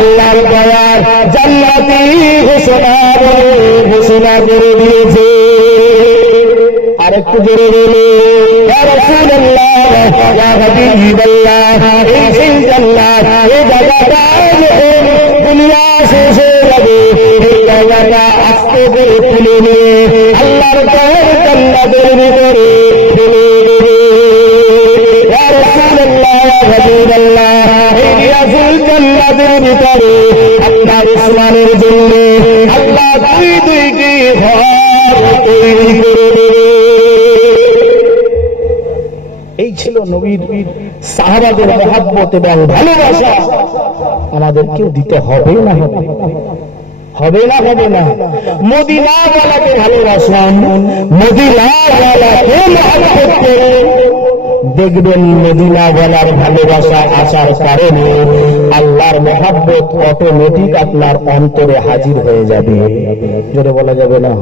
আল্লাহর দয়ার জান্নাতি ঘোষণা বলে ঘোষণা করে দিয়েছে। আরেকটু জোরে বলে ইয়া রাসূলুল্লাহ ইয়া হাবিবাল্লাহ, এই সেই জান্নাত, এই জায়গাটা যখন দুনিয়া শেষ হয়ে যাবে, এই জায়গাটা আস্তে করে তুলে নিয়ে আল্লাহর দয়ার জান্নাতের ভিতরে ফেলে দেবে। ইয়া রাসূলুল্লাহ ইয়া হাবিবাল্লাহ, এই রিয়াজুল জান্নাতের ভিতরে আপনার ইসলামের জন্য আল্লাহ দুইটি ঘর তৈরি করে দেবে। এই ছিল নবীর সাহাবাদের মহব্বত এবং ভালোবাসা। আমাদেরকেও দিতে হবে না হবে না হবে না। মদিনাওয়ালাকে ভালোবাসুন, মদিনাওয়ালাকে মহব্বত করুন, দেখবেন মদিনাওয়ালার ভালোবাসা আসার কারণে আল্লাহর মহব্বত অটোমেটিক আপনার অন্তরে হাজির হয়ে যাবে। জোরে বলা যাবে না?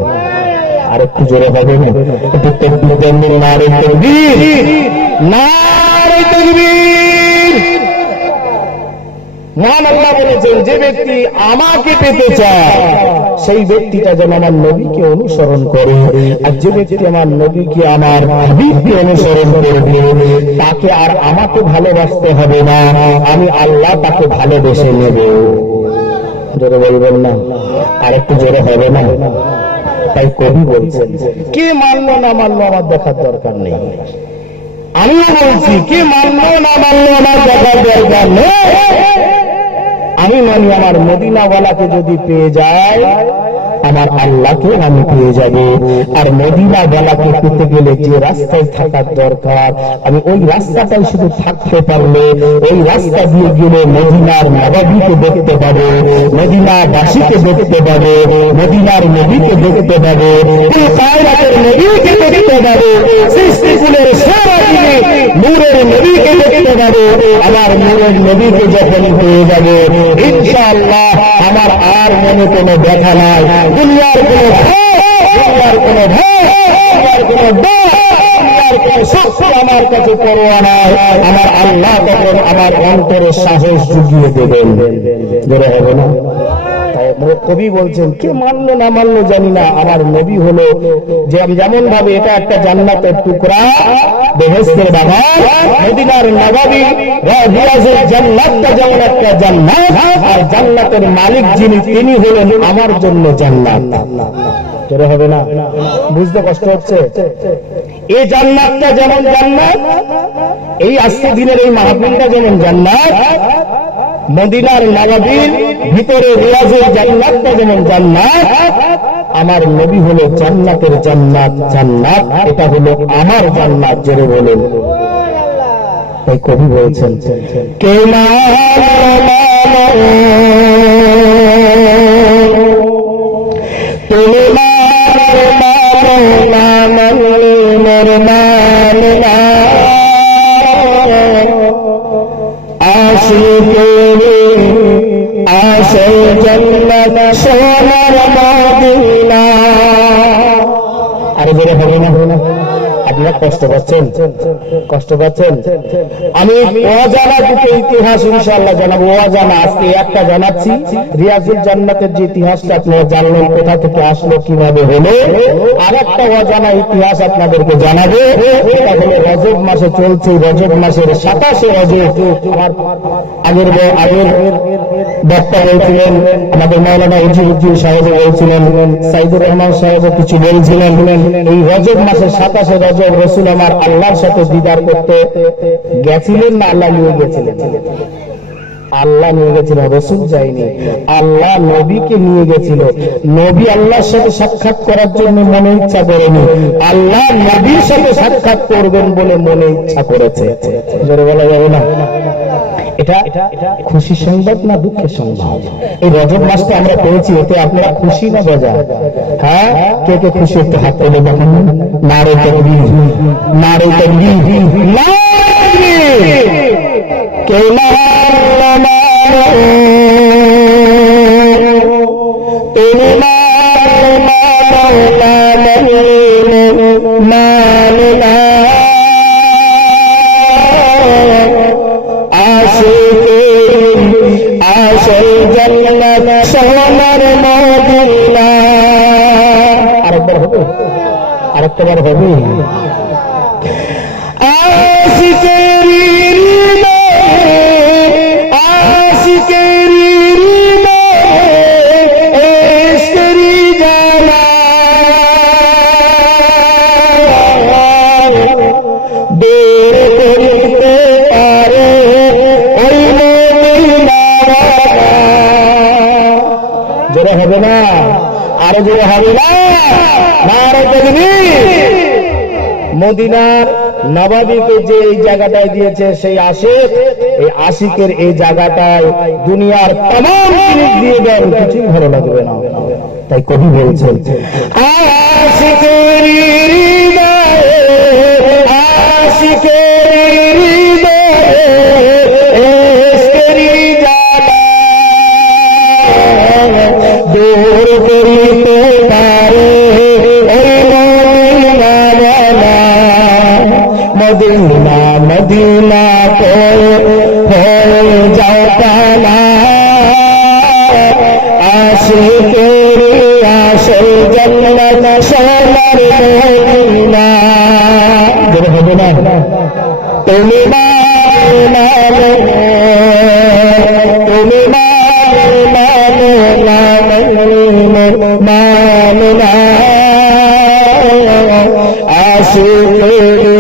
আরেকটু জোরে হবে না? একটু তাকবীর দেন, নারে তাকবীর, নারে তাকবীর। মহান আল্লাহ বলেছেন, যে ব্যক্তি আমাকে পেতে চায় সেই ব্যক্তিটা যেন আমার নবীকে অনুসরণ করে, আর যে ব্যক্তি আমার নবীকে, আমার হাবিবকে অনুসরণ করবে, তাকে আর আমাকে ভালোবাসতে হবে না, আমি আল্লাহ তাকে ভালোবেসে নেব। জোরে বলবেন না? আরেকটু জোরে হবে না? তাই কবি বলছেন, কে মানলো না মানলো আমার দেখার দরকার নেই। আমিও বলছি, কে মানলো না মানলো আমার দেখার দরকার নেই। আমি মানি, আমার মদিনাওয়ালাকে যদি পেয়ে যায় আমার আল্লাহকে আমি পেয়ে যাব। আর মদিনাওয়ালাকে পেতে গেলে যে রাস্তায় থাকার দরকার, আমি ওই রাস্তাটাই শুধু থাকতে পারলে, ওই রাস্তা দিয়ে গেলে মদিনার নবীকে দেখতে পাবো, মদিনাবাসীকে দেখতে পাবো, মদিনার নবীকে দেখতে পাবো, কায়নাতের নবীকে দেখতে পাবো, সৃষ্টিকুলের সারা দিনে নূরের নবীকে দেখতে পাবো। আমার নূরের নবীকে যখন পেয়ে যাবে, ইনশাআল্লাহ আমার আর মনে কোনো ব্যথা নাই, দুনিয়ার কোনো ভয়, দুনিয়ার কোনো ভয়, দুনিয়ার কোনো ডর, দুনিয়ার কোনো শক্তি আমার কাছে পরোয়া নাই। আমার আল্লাহ তখন আমার অন্তরে সাহস জুগিয়ে দেবেন। জোরে হবে না? কবি বলছেন, কে মানলো না মানলো জানি না, আমার নবী হলো যে যেমন ভাবে এটা একটা জান্নাতের টুকরা, বেহেশতের বাগান, মদিনার নববী, রিয়াজুল জান্নাতটা যেমন একটা জান্নাত, আর জান্নাতের মালিক যিনি তিনি হলেন আমার জন্য জান্নাত। জোরে হবে না? বুঝতে কষ্ট হচ্ছে? এই জান্নাতটা যেমন জান্নাত, এই আজকে দিনের এই মাহফিলটা যেমন জান্নাত, মদিনার নববীর ভিতরে রিয়াজুল জান্নাতটা যেমন জান্নাত, আমার নবী হলো জান্নাতের জান্নাত। জান্নাত এটা হলো আমার জান্নাত। জোরে বলেন। এই কবি বলছেন, কে তুমি আসে জান্নাত সোনার মদিনা। আরে বেরে হবে না? আপনারা কষ্ট পাচ্ছেন? কষ্ট পাচ্ছেন? আমি অজানা দুটো ইতিহাস ইনশাআল্লাহ জানাবো। অজানা আজকে একটা জানাচ্ছি, রিয়াজুল জান্নাতের যে ইতিহাসটা আপনারা জানলেন কোথা থেকে আসলো, কিভাবে হলো। আর একটা অজানা ইতিহাস আপনাদেরকে জানাবো, এটা হলো রজব মাসে চলছে, রজব মাসের 27 রজব। আমার আগের বক্তা বলছিলেন, আমাদের মাওলানা উজিরউদ্দিন সাহেব বলছিলেন, সাইদুর রহমান সাহেব কিছু বলছিলেন, এই রজব মাসের 27 রজব রসুল আমার আল্লাহর সাথে দিদার করতে গেছিলেন না আল্লাহ নিয়ে গেছিলেন? আল্লাহ নিয়ে গেছিল, রসুল যায়নি। আল্লাহ নবীকে নিয়ে গেছিল। নবী আল্লাহর সাথে সাক্ষাৎ করার জন্য মনে ইচ্ছা করেনি, আল্লাহ নবীর সাথে সাক্ষাৎ করবেন বলে মনে ইচ্ছা করেছে। জোরে বলা যাবে না? এটা খুশির সংবাদ না দুঃখের সংবাদ? এই রজব মাসটা আমরা পেয়েছি, এতে আপনারা খুশি না বেজার? হ্যাঁ, কে কে খুশি? একটু হাত তুলে দেখান। নারে তাকবীর, নারে তাকবীর, কেউ না তুমি আরেকটা বার হবে। আশিকেরি আশিকেরি এশকেরি জালা বের করিতে পারে ওই মদিনা। জোরে হবে না, আরো জোরে হবে না, নারে তাকবীর। মদিনার নবাবীকে যে এই জায়গাটায় দিয়েছে সেই আশিক, এই আশিকের এই জায়গাটায় দুনিয়ার तमाम জিনিস দিয়ে দেন, কিছুই ভালো লাগবে না। তাই কবি বলছেন আশিকের হৃদয়ে আশিকের হৃদয়ে এশকেরি জালা দূর করিতে পারে ওই মদিনা মদিনা হয়ে যাওয়া না আশিকেরি আসে জান্নাত সোনার মদিনা। যেটা হবে না তুমি মানো তুমি মানো আশিকেরি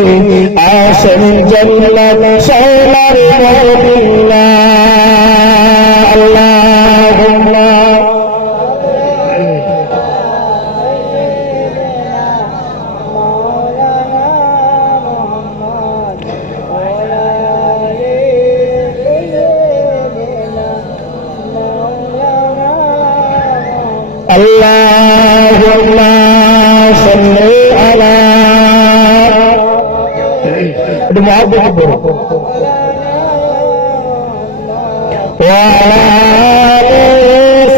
আসেন জান্নাত সোনার মদিনা। আল্লাহুম্মা আল্লাহুম্মা সাল্লি আলা একটু মহব্বত করো ওয়ালা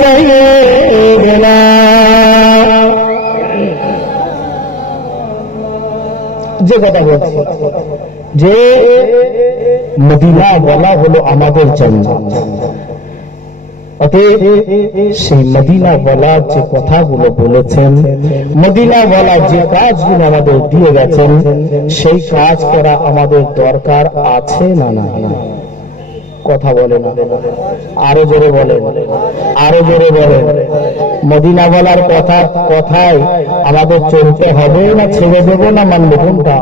সাইয়্যিদিনা। যে কথা বলছি যে মদিনা বলা হলো আমাদের জন্য, অতএব সেই মদিনা বলার যে কথাগুলো বলেছেন, মদিনা বলার যে কাজগুলো আমাদের দিয়ে গেছেন, সেই কাজ করা আমাদের দরকার আছে না না? কথা বলে না, আরো জোরে বলেন, আরো জোরে বলেন। মদিনা বলার কথায় আমাদের চলতে হবে না ছেড়ে দেবো না মানবো? কোনটা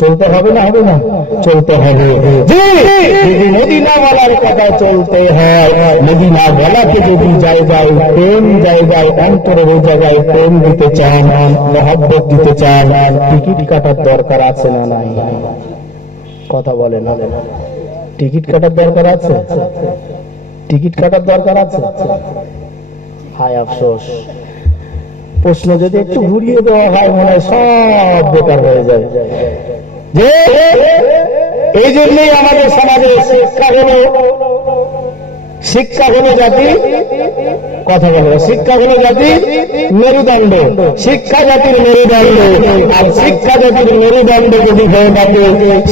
চলতে হবে না হবে না? চলতে হবে। যদি মদিনা বলার কথা চলতে হয়, মদিনা বলাকে যদি জায়গায় প্রেম, জায়গায় অন্তরের ওই জায়গায় প্রেম দিতে চান, মহব্বত দিতে চান, টিকিট কাটার দরকার আছে না নাই? কথা বলে না, টিকিট কাটার দরকার আছে? টিকিট কাটার দরকার আছে? হায় আফসোস, প্রশ্ন যদি একটু ঘুরিয়ে দেওয়া হয় মনে হয় সব বেকার হয়ে যায়। যে এই জন্যই আমাদের সমাজে শিক্ষা হলো জাতি, কথা বলে শিক্ষা হলো জাতি মেরুদণ্ড, শিক্ষা জাতির মেরুদণ্ড। আর শিক্ষা জাতির মেরুদণ্ড যদি হয়ে থাকে,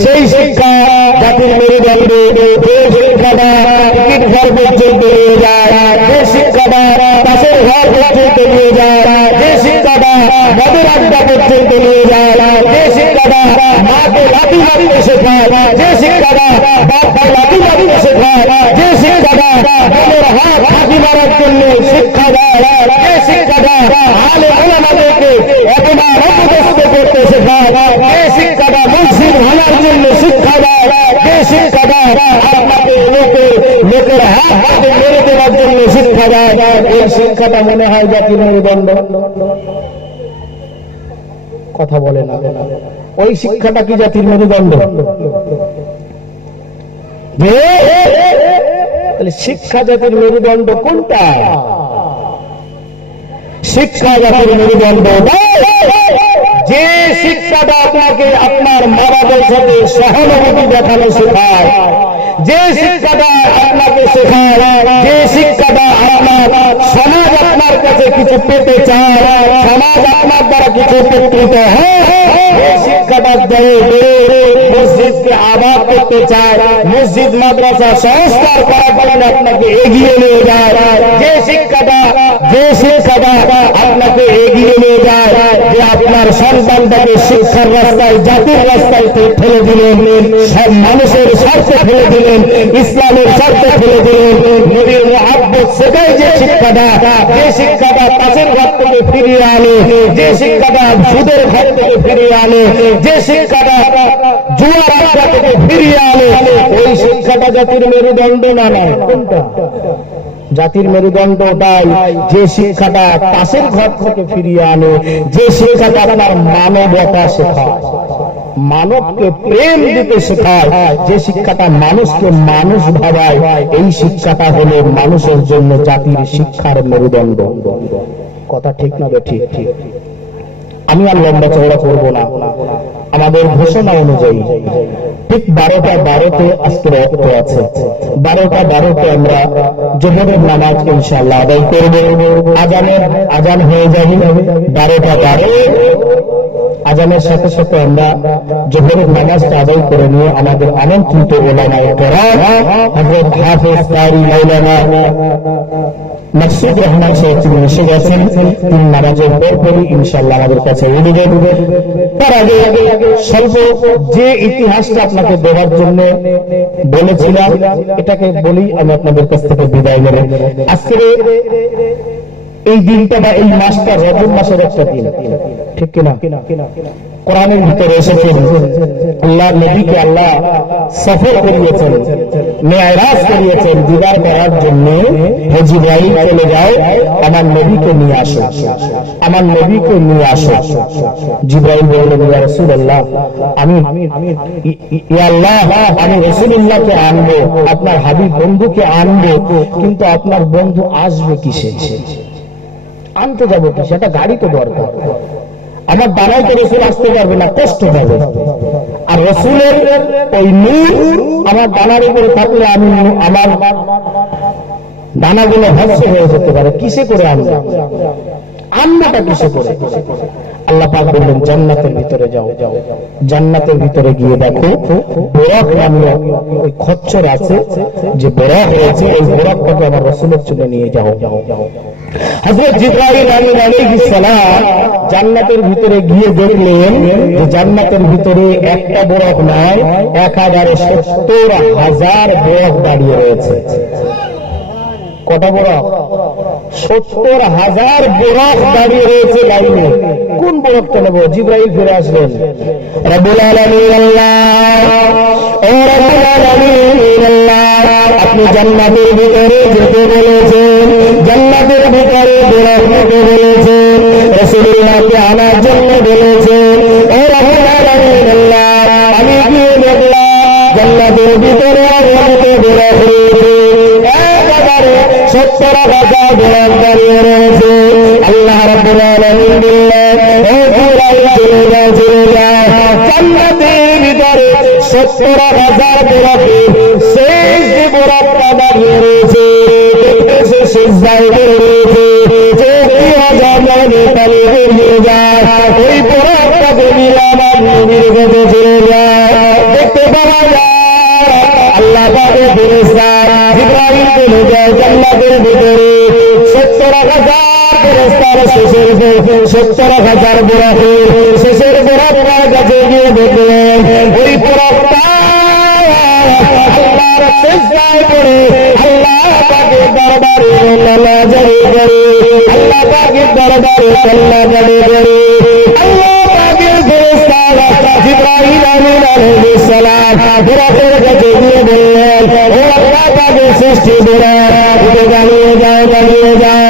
সেই শিক্ষা জাতির মেরুদণ্ড যে শিক্ষাটা টিকিট ঘর পর্যন্ত নিয়ে যায়, যে শিক্ষাটা পাশের ঘর পর্যন্ত নিয়ে যায়, যে শিক্ষাটা মদের আড্ডা পর্যন্ত নিয়ে যায়, যে শিক্ষাটা মাকে লাঠি মারতে শেখায়, যে শিক্ষাটা বাপকে লাঠি মারতে শেখায়, যে শিক্ষাটা মনের হাত হাতি মারার জন্য শিক্ষা দেয়, যে শিক্ষাটা আলে ওলামাদেরকে অপমান অপদস্থ করতে শেখায়, যে শিক্ষাটা মসজিদ ভাঙার জন্য শিক্ষা দেয়, যে শিক্ষাটা আপনাকে লোকের হাত হাতে মেরে দেওয়ার জন্য শিক্ষা দেয়, এই শিক্ষাটা মনে হয় জাতির মেরুদণ্ড। কথা বলে না, ওই শিক্ষাটা কি জাতির মেরুদণ্ড? তাহলে শিক্ষা জাতির মেরুদণ্ড কোনটা? শিক্ষা জাতির মেরুদণ্ড যে শিক্ষাটা আপনাকে আপনার মা বাবার সাথে সহানুভূতি দেখানো শেখায়, যে শিক্ষাটা আপনাকে শেখায়, যে শিক্ষাটা আপনার সমাজ আপনার কাছে কিছু পেতে চায়, সমাজ আপনার দ্বারা কিছু উপকৃত হয়, শিক্ষাটা মসজিদকে আবাদ করতে চায়, মসজিদ মাদ্রাসা সংস্কার করার করলে আপনাকে এগিয়ে নিয়ে যায়, যে শিক্ষাটা আপনাকে এগিয়ে নিয়ে যায়, যে আপনার সন্তানটাকে শিক্ষার রাস্তায়, জাতির রাস্তায় ফেলে দিলেন, সব মানুষের স্বার্থে ফেলে দিলেন, ইসলামের স্বার্থে ফেলে দিলেন, নবীর মুহাব্বত শেখায় যে শিক্ষাটা তাসের ঘর থেকে ফিরিয়ে আনে, যে শিক্ষাটা সুদের ঘর থেকে ফিরিয়ে আনে, যে শিক্ষাটা জুয়ার আড্ডা থেকে ফিরিয়ে আনে, ওই শিক্ষাটা জাতির মেরুদণ্ড না নয়। কোনটা জাতির মেরুদণ্ড? ওটাই যে শিক্ষাটা তাসের ঘর থেকে ফিরিয়ে আনে, যে শিক্ষাটা আপনার মানবতা শেখায়, মানবকে প্রেম দিতে শেখায়, যে শিক্ষাটা মানুষকে মানুষ ভাবায়, এই শিক্ষাটা হলো মানুষের জন্য জাতির শিক্ষার মেরুদণ্ড। কথা ঠিক না? ঠিক। আমি আর লম্বা চওড়া করবো না। আমাদের ঘোষণা অনুযায়ী ঠিক 12টা 12 আজকে রক্ত আছে। 12টা আমরা জোহরের নামাজ ইনশাআল্লাহ আদায় করব। আজান হয়ে যাবে 12টা 12। আজানের সাথে সাথে আমরা জোহরের নামাজটা আদায় করে নিয়ে আমাদের আমন্ত্রিত ওলামায়ে কেরাম হযরত হাফেজ কারি মাওলানা মাসুদ রহমান সাহেব তিনি এসে গেছেন। তিনি নামাজের পরপরই ইনশাআল্লাহ আমাদের কাছে এনে দেবেন। তার আগে স্বল্প যে ইতিহাসটা আপনাকে দেওয়ার জন্য বলেছিলাম, এটাকে বলি আমি আপনাদের কাছ থেকে বিদায় নেব। আজকে এই দিনটা বা এই মাসটা রজব মাসের একটা দিন, ঠিক কিনা? কোরআনের ভিতরে এসেছেন আল্লাহ নবীকে আল্লাহ সফর করিয়েছেন, মেরাজ করিয়েছেন, দিদার করার জন্য। হে জিবরাইল চলে যাও, আমার নবীকে নিয়ে আসো, আমার নবীকে নিয়ে আসো। জিবরাইল বললেন ইয়া রাসূলুল্লাহ, ইয়া আল্লাহ আমি রাসূলুল্লাহকে আনবো, আপনার হাবিব বন্ধুকে আনবো, কিন্তু আপনার বন্ধু আসবে কিসে? আনতে যাবো কি? সেটা গাড়ি তো দরকার। আমার ডানায় তো রসুল আসতে পারবে না, কষ্ট পাবে। আর রসুলের ওই নূর আমার ডানার উপরে থাকলে আমি আমার ডানাগুলো ভস্ম হয়ে যেতে পারে। কিসে করে আনবো? আনবোটা কিসে করে? আল্লাহ পাক বললেন জান্নাতের ভিতরে যাও। জান্নাতের ভিতরে গিয়ে দেখো বোরাক নামে ওই খচ্চর আছে, যে বোরাক রয়েছে, এই বোরাকটাকে আমার রাসূলের জন্য নিয়ে যাও। হযরত জিবরাইল আলাইহিস সালাম জান্নাতের ভিতরে গিয়ে দেখলেন যে জান্নাতের ভিতরে একটা বোরাক নয়, 1070,000 বোরাক দাঁড়িয়ে রয়েছে। কটা বোরাক? 70,000 বোরাক দাঁড়িয়ে রয়েছে লাইনে। কোন বোরাকটা নেব? জিবরাইল ফিরে আসলেন, রব্বুল আলামিন আল্লাহ, ও রব্বুল আলামিন আল্লাহ, আপনি জান্নাতের ভিতরে যেতে বলেছেন, জান্নাতের ভিতরে বোরাক নিতে বলেছেন, রাসূলুল্লাহকে আনার জন্য বলেছেন। ও রব্বুল আলামিন আল্লাহ, আমি গিয়ে দেখলাম জান্নাতের ভিতরে অনেক বোরাক রয়েছে, 70,000 বোরাক দাঁড়িয়ে রয়েছে। আল্লাহ রাব্বুল আলামিন বললেন, ও জিবরাইল চলে যাও, চলে যাও। জান্নাতের ভিতরে 70,000 বোরাকে শেষ যে বোরাকটা দাঁড়িয়ে রয়েছে, সে সিজদায় রয়েছে, যে কি হাজার মানে পানি বেরিয়ে যায়, ওই বোরাকটাকে নিয়ে আমার নবীর কাছে চলে যায়। দেখতে পাওয়া যায় আল্লাহ পাকের ফেরেশতা জিবরাইল চলে যায় জান্নাতের ভিতরে। 70,000 ফেরেশতার শেষের 70,000 বোরাক, শেষের বোরাকটার কাছে গিয়ে দেখলেন ওই বোরাকটা আল্লাহর সিজদায় পড়ে আল্লাহ পাকের দরবারে নাজারি করে, আল্লাহ পাকের দরবারে নাজারি করে। আল্লাহ পাকের ফেরেশতা জিবরাইল আলাইহিস সালাম বোরাকের কাছে গিয়ে বললেন, ও আল্লাহ পাকের সৃষ্টি বোরাক, উঠে দাঁড়িয়ে যাও, দাঁড়িয়ে যাও,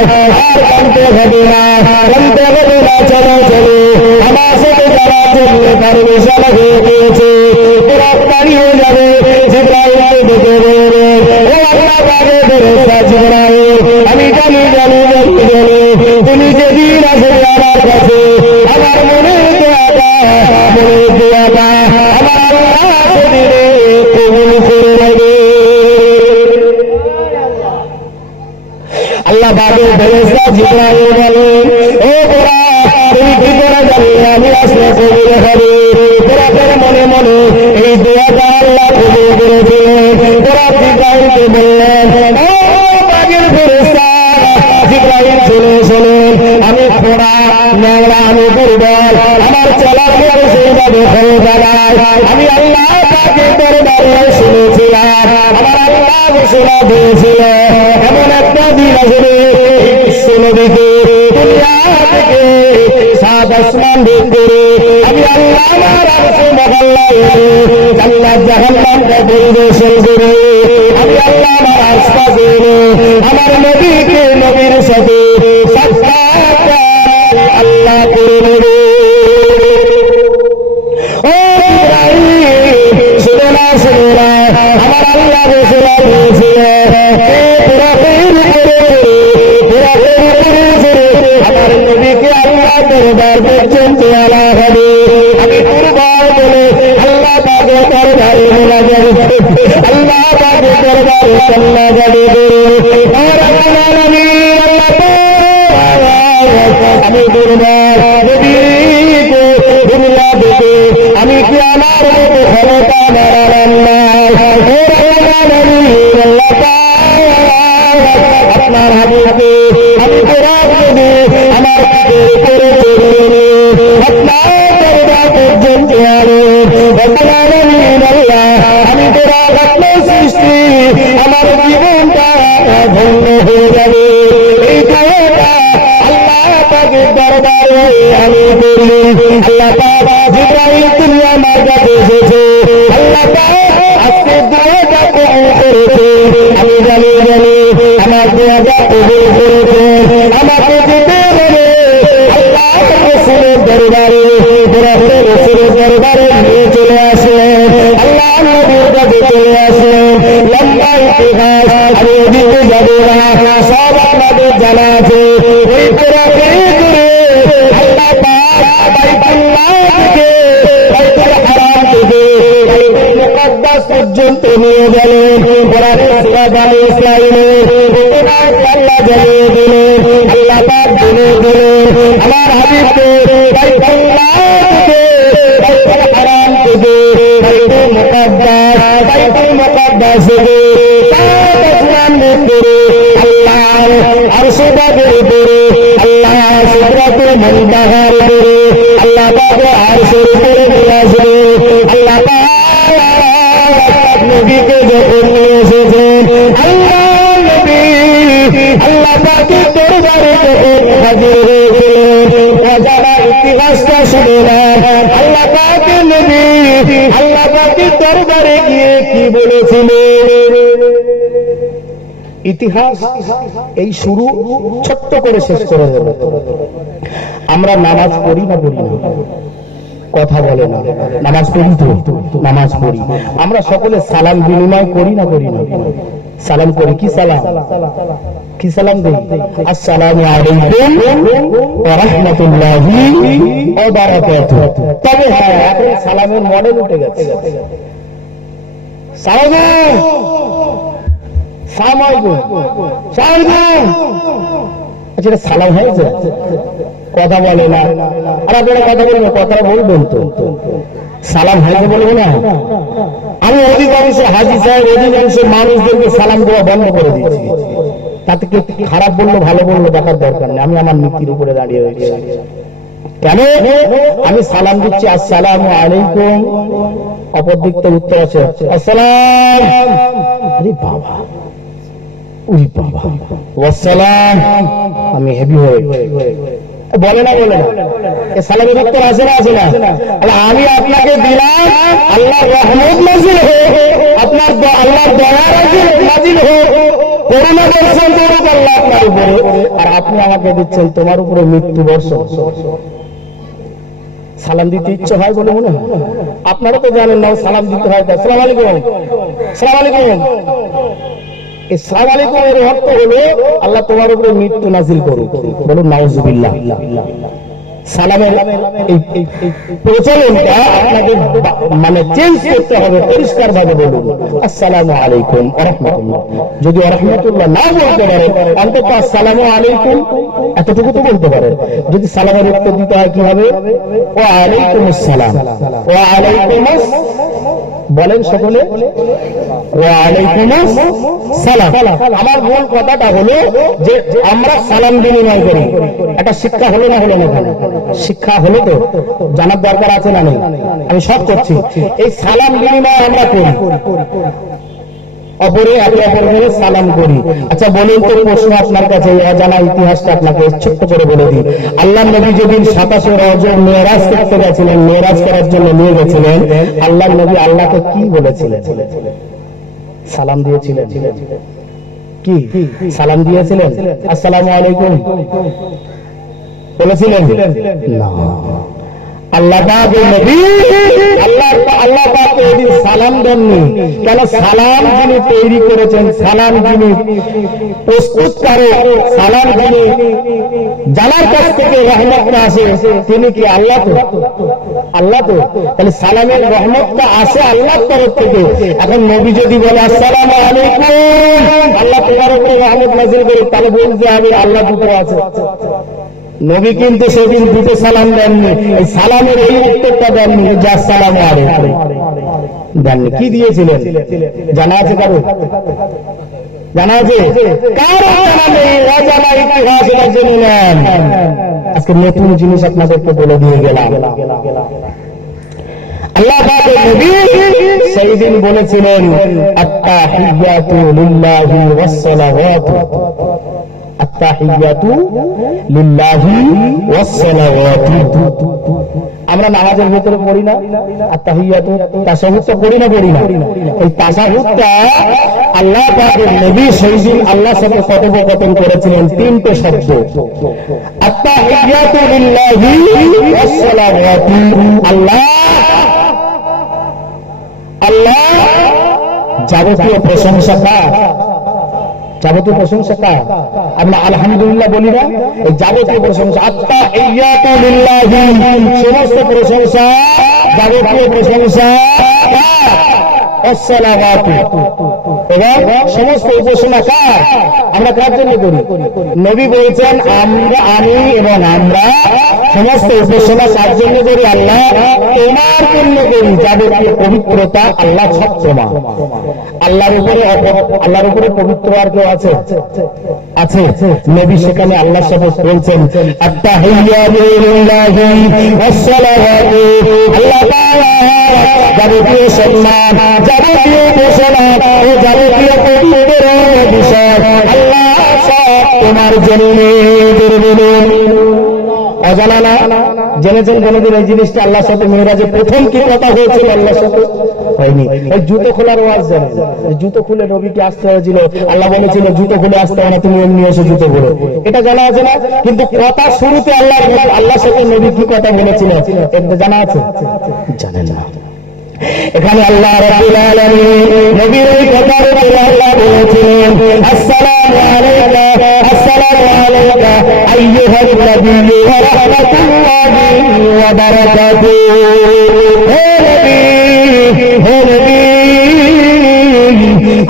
আর কাঁদতে হবে না, কাঁদতে হবে না, চলো চলো, আমার সাথে যারা চললে পারমিশন হয়ে গিয়েছে, বোরাক দাঁড়িয়ে হয়ে যাবে। জিবরাইল দেখে বললেন, ও আল্লাহ পাকের ফেরেশতা জিবরাইল, আমি জানি জানি জানি জানি তুমি যেদিন আসবে আমার কাছে, আমার মনের দোয়াটা, মনের দোয়াটা আমার আল্লাহ সেদিনে কবুল করে নেবে। আল্লাহ পাকের ফেরেশতা জিবরাইল বলেন, ও বোরাক, তুমি কি করে জানলে আমি আসলে কবুল হবে? বোরাকের মনে মনে এই দোয়াটা আল্লাহ কবুল করেছিলেন। বোরাক জিবরাইলকে বললেন, যখন জানাই আমি আল্লাহ পাকের দরবারে শুনেছিলাম আমার আল্লাহ ঘোষণা দিয়েছিল এমন একটা দিন আসবে বিশ্ব নবীকে দুনিয়া থেকে সাত আসমান ভেদ করে আমি আল্লাহ আমার আরশে মহল্লায় জান্নাত জাহান্নামকে পরিবেশন করে আমি আল্লাহ আমার আশপাশে আমার নবীকে নবীর সাথে সাক্ষাৎ আল্লাহ করে নেবে। ও ইব্রাহিম শুনে না আমার আল্লাহ ঘোষণা দিয়েছিল আমার নবীকে আল্লাহ দরবার পর্যন্ত আনা হবে আমি দুর্বার বলে আল্লাহ পাকের দরবারে মোলা যাবে আল্লাহ পাকের দরবারে সাল্লা যাবে আমি দুর্বার নবীকে দুনিয়া থেকে আমি কি আমার মতো ক্ষমতা মারালাম না আপনার হাবিবকে আমি কোরআন দেবে আমার করে আপনার দরবার পর্যন্ত আমি কোরআন আপনার সৃষ্টি আমার জীবনটা ধন্য হয়ে যাবে এই দোয়াটা আল্লাহ পাকের দরবারে আমি করি আল্লাহ পাক জিবরাইল তুমি আমার কাছে এসেছে আল্লাহ পাক আজকে দোয়াটা কবুল করেছে আমি জানি আমার দোয়াটা কবুল করেছে আমাকে যেতে হবে আল্লাহ রাসূলের দরবারে রাসূলের দরবারে নিয়ে চলে আসলেন আল্লাহ নবীর কাছে চলে আসলেন লম্বা ইতিহাস আমি ওদিকে যাব না সব আপনাদের জানা আছে ওই কোরআনে আল্লাহ পাক বাইতুল্লাহ থেকে বাইতুল হারাম থেকে বাইতুল মুকাদ্দাস পর্যন্ত নিয়ে গেলেন কোরআনের সূরা বনী ইসরাঈলের আল্লাহ জানিয়ে দিলেন আল্লাহ পাক বলে দিলেন আমার হাবিবকে বাইতুল্লাহ থেকে বাইতুল হারাম থেকে বাইতুল মুকাদ্দাস থেকে সাত আসমান করে আল্লাহ আরশে পাকের উপরে আল্লাহ সিদরাতুল মুনতাহার উপরে আল্লাহ পাক আরশের উপরে নিয়ে আসবে আল্লাহ পাক নবীকে যখন নিয়ে এসেছেন আল্লাহ নবী আল্লাহ পাকের দরবারে যখন হাজির হয়েছিলেন অজানা ইতিহাসটা শুনে নেন আল্লাহ পাকের নবী আল্লাহ পাকের দরবারে গিয়ে কি বলেছিলেন ইতিহাস এই শুরু ছোট্ট করে শেষ করে দেব আমরা নামাজ পড়ি না কথা বলে না নামাজ পড়ি তো নামাজ পড়ি আমরা সকলে সালাম বিনিময় করি না সালাম করি কি সালাম দেই আসসালামু আলাইকুম ওয়া রাহমাতুল্লাহি ওয়া বারাকাতুহু তবে হ্যাঁ এখন সালামের মডেল উঠে গেছে আচ্ছা সালাম হয়েছে কথা বলে না আর আপনারা কথা বলবেন কথা বলবেন তো সালাম হয়েছে বলবো না আমি অধিকাংশ হাজি সাহেব অধিকাংশ মানুষদেরকে সালাম দেওয়া বন্ধ করে দিচ্ছি তাতে কেউ খারাপ বললো ভালো বললো দেখার দরকার নেই আমি আমার নীতির উপরে দাঁড়িয়ে রয়েছি কেন আমি সালাম দিচ্ছি আসসালামু আলাইকুম অপর দিক থেকে উত্তর আছে আসসালাম আরে বাবা ওয়াসসালাম আমি হেভি হয়ে বলে না এ সালামের উত্তর আছে না আমি আপনাকে দিলাম আল্লাহ রহমত নাজিল হোক আপনার আল্লাহর দয়া নাজিল হোক করোনা বর্ষণ করুক আল্লাহ আপনার উপরে আর আপনি আমাকে দিচ্ছেন তোমার উপরে মৃত্যু বর্ষণ সালাম দিতে ইচ্ছে হয় বলে মনে হয় আপনারা তো জানেন না সালাম দিতে হয় আসসালামু আলাইকুম আসসালামু আলাইকুম এর অর্থ হলো আল্লাহ তোমার উপরে মৃত্যু নাজিল করুক বলুন নাউজুবিল্লাহ সালামের এই প্রচলনটা আপনাকে মানে চেঞ্জ করতে হবে পরিষ্কার ভাবে বলুন আসসালামু আলাইকুম ওয়া রাহমাতুল্লাহ যদি ওয়া রাহমাতুল্লাহ না বলতে পারে অন্তত আসসালামু আলাইকুম এতটুকু তো বলতে পারে যদি সালামের উত্তর দিতে হয় কি হবে ওয়া আলাইকুমুস সালাম ওয়া আলাইকুমুস বলেন সকলে ওয়া আলাইকুমুস সালাম। আমার মূল কথাটা হলো যে আমরা সালাম বিনিময় করি, এটা শিক্ষা হলো না? হলো না? শিক্ষা হলো তো, জানার দরকার আছে না নেই? আমি সব করছি। এই সালাম বিনিময় আমরা করি, অপরে একে অপরকে সালাম করি। আচ্ছা বলুন তো, প্রশ্ন আপনার কাছে, অজানা ইতিহাসটা আপনাকে ছোট্ট করে বলে দিই। আল্লাহ নবী যেদিন 27 রজব মেরাজ করতে গেছিলেন, মেরাজ করার জন্য নিয়ে গেছিলেন, আল্লাহ নবী আল্লাহকে কি বলেছিলেন? সালাম দিয়েছিলেন। কি সালাম দিয়েছিলেন? আসসালামু আলাইকুম বলেছিলেন না। আল্লাহ পাক এদিন সালাম দেননি। কেন? সালাম যিনি তৈরি করেছেন, সালাম যিনি প্রস্তুতকারক, সালাম যিনি জানার কাছ থেকে রহমতটা আসে, তিনি কি? আল্লাহ তো। আল্লাহ তো। তাহলে সালামের রহমতটা আসে আল্লাহর তরফ থেকে। এখন নবী যদি বলে আসসালামু আলাইকুম, আল্লাহ তোমার উপরে রহমত নাযিল করে, তাহলে বলতে হবে আল্লাহ দুটো আছে। নবী কিন্তু সেদিন দুটো সালাম দেননি, এই সালামের এই উত্তরটা দেননি যে আসসালামু আলাইকুম দেননি। কি দিয়েছিলেন জানা আছে কারো? জানা আছে কারো? জানা নেই, অজানা ইতিহাস এটা জেনে নেন। আজকে নতুন জিনিস আপনাদেরকে বলে দিয়ে গেলাম। আল্লাহ পাকের নবী সেই দিন বলেছিলেন আত্তাহিয়াতু লিল্লাহি ওয়াস সালাওয়াতু, আত্তাহিয়াতু লিল্লাহি ওয়াস সালাওয়াতু। আমরা নামাজের ভিতরে পড়ি না আত্তাহিয়াতু? তাশাহুদ তো পড়ি না? এই তাশাহুদটা আল্লাহ পাকের নবী সেই দিন আল্লাহর সাথে কথোপকথন করেছিলেন তিনটে শব্দ, আত্তাহিয়াতু লিল্লাহি ওয়াস সালাওয়াতু। আল্লাহ যাবতীয় প্রশংসা কার? যাবতীয় প্রশংসা কার? আমরা আলহামদুলিল্লাহ বলি না? এই যাবতীয় প্রশংসা আত্তাহিয়াতু লিল্লাহি, সমস্ত প্রশংসা, যাবতীয় প্রশংসা এবং সমস্ত উপাসনা কার? আমরা কার জন্য করি? নবী বলছেন আমি এবং আমরা সমস্ত উপাসনা কার জন্য করি? আল্লাহ তোমার জন্য করি। যাবতীয় পবিত্রতা আল্লাহ সব তোমার। আল্লাহর উপরে পবিত্র আর কেউ আছে? আছে। নবী সেখানে আল্লাহর সাথে বলছেন আত্তাহিয়াতু লিল্লাহি ওয়াস সালাওয়াতু, আল্লাহ তাআলা যাবতীয় সম্মান, যাবতীয় ঘোষণা ও যাবতীয় পবিত্র বিষয় আল্লাহ সব তোমার জন্য। অজানা না? জেনেছেন কোনদিন এই জিনিসটা? আল্লাহর সাথে মেরাজে প্রথম কি কথা হয়েছিল আল্লাহর সাথে? হয়নি। ওই জুতো খোলার ওয়াজ জানেন? জুতো খুলে নবীকে আসতে হয়েছিল, আল্লাহ বলেছিল জুতো খুলে আসতে হয় না, তুমি এমনি এসে জুতো খুলে। এটা জানা আছে না? কিন্তু কথা শুরুতে আল্লাহর সাথে নবী কি কথা বলেছিল এটা জানা আছে? জানেন না। এখানে আল্লাহ রাব্বুল আলামিন নবীর এই কথার উপরে আল্লাহ বলেছিলেন আসসালামু আলাইকা, আসসালামু আলাইকা আইয়ুহান নাবিয়্যু ওয়া রাহমাতুল্লাহি ওয়া বারাকাতুহু। হে নবী,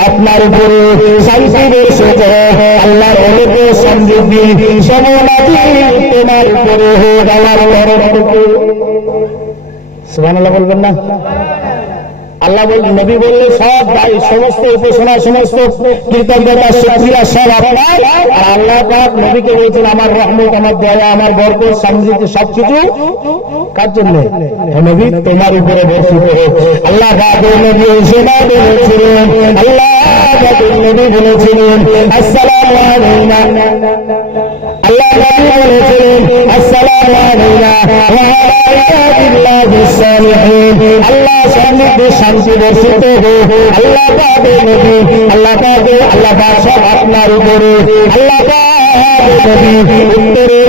আপনার উপরে শান্তি বর্ষিত হোক, আল্লাহর অনেক সমৃদ্ধি সমনাদি তোমার উপরে হোক আল্লাহর তরফ থেকে। সুবহানাল্লাহ বলবেন না? আল্লাহ বললেন, নবী বললেন সব ভাই, সমস্ত উপাসনা, সমস্ত কৃতজ্ঞতা, শুকরিয়া সব আপনার। আর আল্লাহ পাক নবীকে বলছেন আমার রহমত, আমার দয়া, আমার বরকত, সমৃদ্ধি সবকিছু কার জন্য? নবী তোমার উপরে বর্ষিত হোক। আল্লাহ পাক নবী সেবা বলেছিলেন, আল্লাহ পাক নবী বলেছিলেন আসসালামু আলাইনা, আল্লাহ নবী বলেছিলেন আসসালামু আলাইনা ওয়া আলা ইবাদিল্লাহিস সালিহিন। আল্লাহ সমৃদ্ধি শান্তি বর্ষিত হোক আল্লাহ পাকের নবী, আল্লাহ পাক সব আপনার উপরে। আল্লাহ পাকের নবী উত্তরে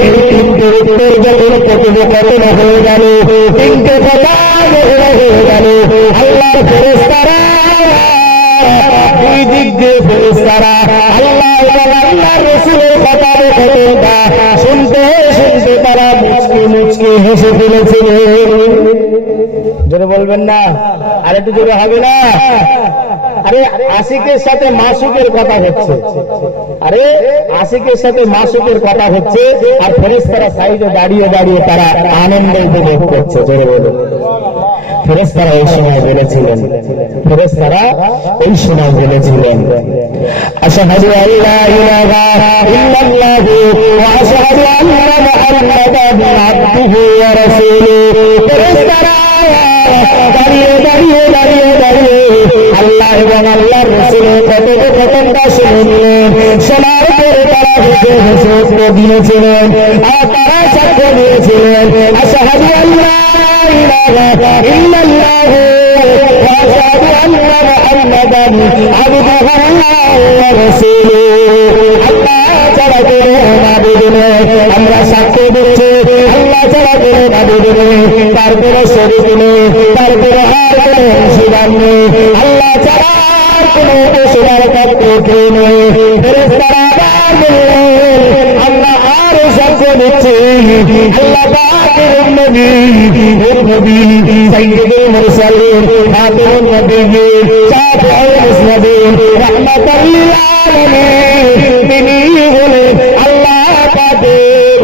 উত্তর যখন কথোপকথন হয়ে গেল, তিনটে কথা হয়ে গেল, আল্লাহর ফেরেশতারা দুই দিক দিয়ে ফেরেশতারা আল্লাহ এবং আল্লাহর রাসূলের কথা শুনতে শুনতে তারা মুচকি হেসে ফেলেছিলেন। জোরে বলবেন না? আর একটু জোরে হবে না? আরে আশিকের সাথে মাসুকের কথা হচ্ছে, আরে আশিকের সাথে মাসুকের কথা হচ্ছে, আর ফেরেশতারা সাইডে দাঁড়িয়ে দাঁড়িয়ে তারা আনন্দ উপভোগ করছে। জোরে বলুন। ফেরেশতারা এই সময় বলেছিলেন, ফেরেশতারা এই সময় বলেছিলেন, আশহাদু আল্লা ইলাহা ইল্লাল্লাহু ওয়া আশহাদু আন্না মুহাম্মাদান আবদুহু ওয়া রাসূলুহু। ফেরেশতারা দাঁড়িয়ে দাঁড়িয়ে দাঁড়িয়ে দাঁড়িয়ে আল্লাহ এবং আল্লাহর রাসূলের কথোপকথনটা শুনলেন। শোনার পরে তারা হেসে হেসে উত্তর দিয়েছিলেন, আর তারা সাক্ষ্য দিয়েছিলেন, আশহাদু আল্লা ইলাহা ইল্লাল্লাহু ওয়া আশহাদু আন্না মুহাম্মাদান আবদুহু ওয়া রাসূলুহু। আল্লাহ ছাড়া কোনো মাবুদ নেই, আমরা সাক্ষ্য দিচ্ছি আল্লাহ ছাড়া কোনো মাবুদ নেই, তার কোনো শরীক নেই, তার কোনো আর কোনো অংশীদার নেই, আল্লাহ ছাড়া আর কোনো অংশীদার পাত্র কেউ নেই। ফেরেশতারা আবার বললেন, আমরা আরো সাক্ষ্য দিচ্ছি আল্লাহ পাকের নবী, নূর নবী, সাইয়্যিদুল মুরসালিন, খাতামুন নবিয়্যিন, শাফিউল মুসলিমিন, রাহমাতাল লিল আলামিন, তিনি হলেন আল্লাহ পাকের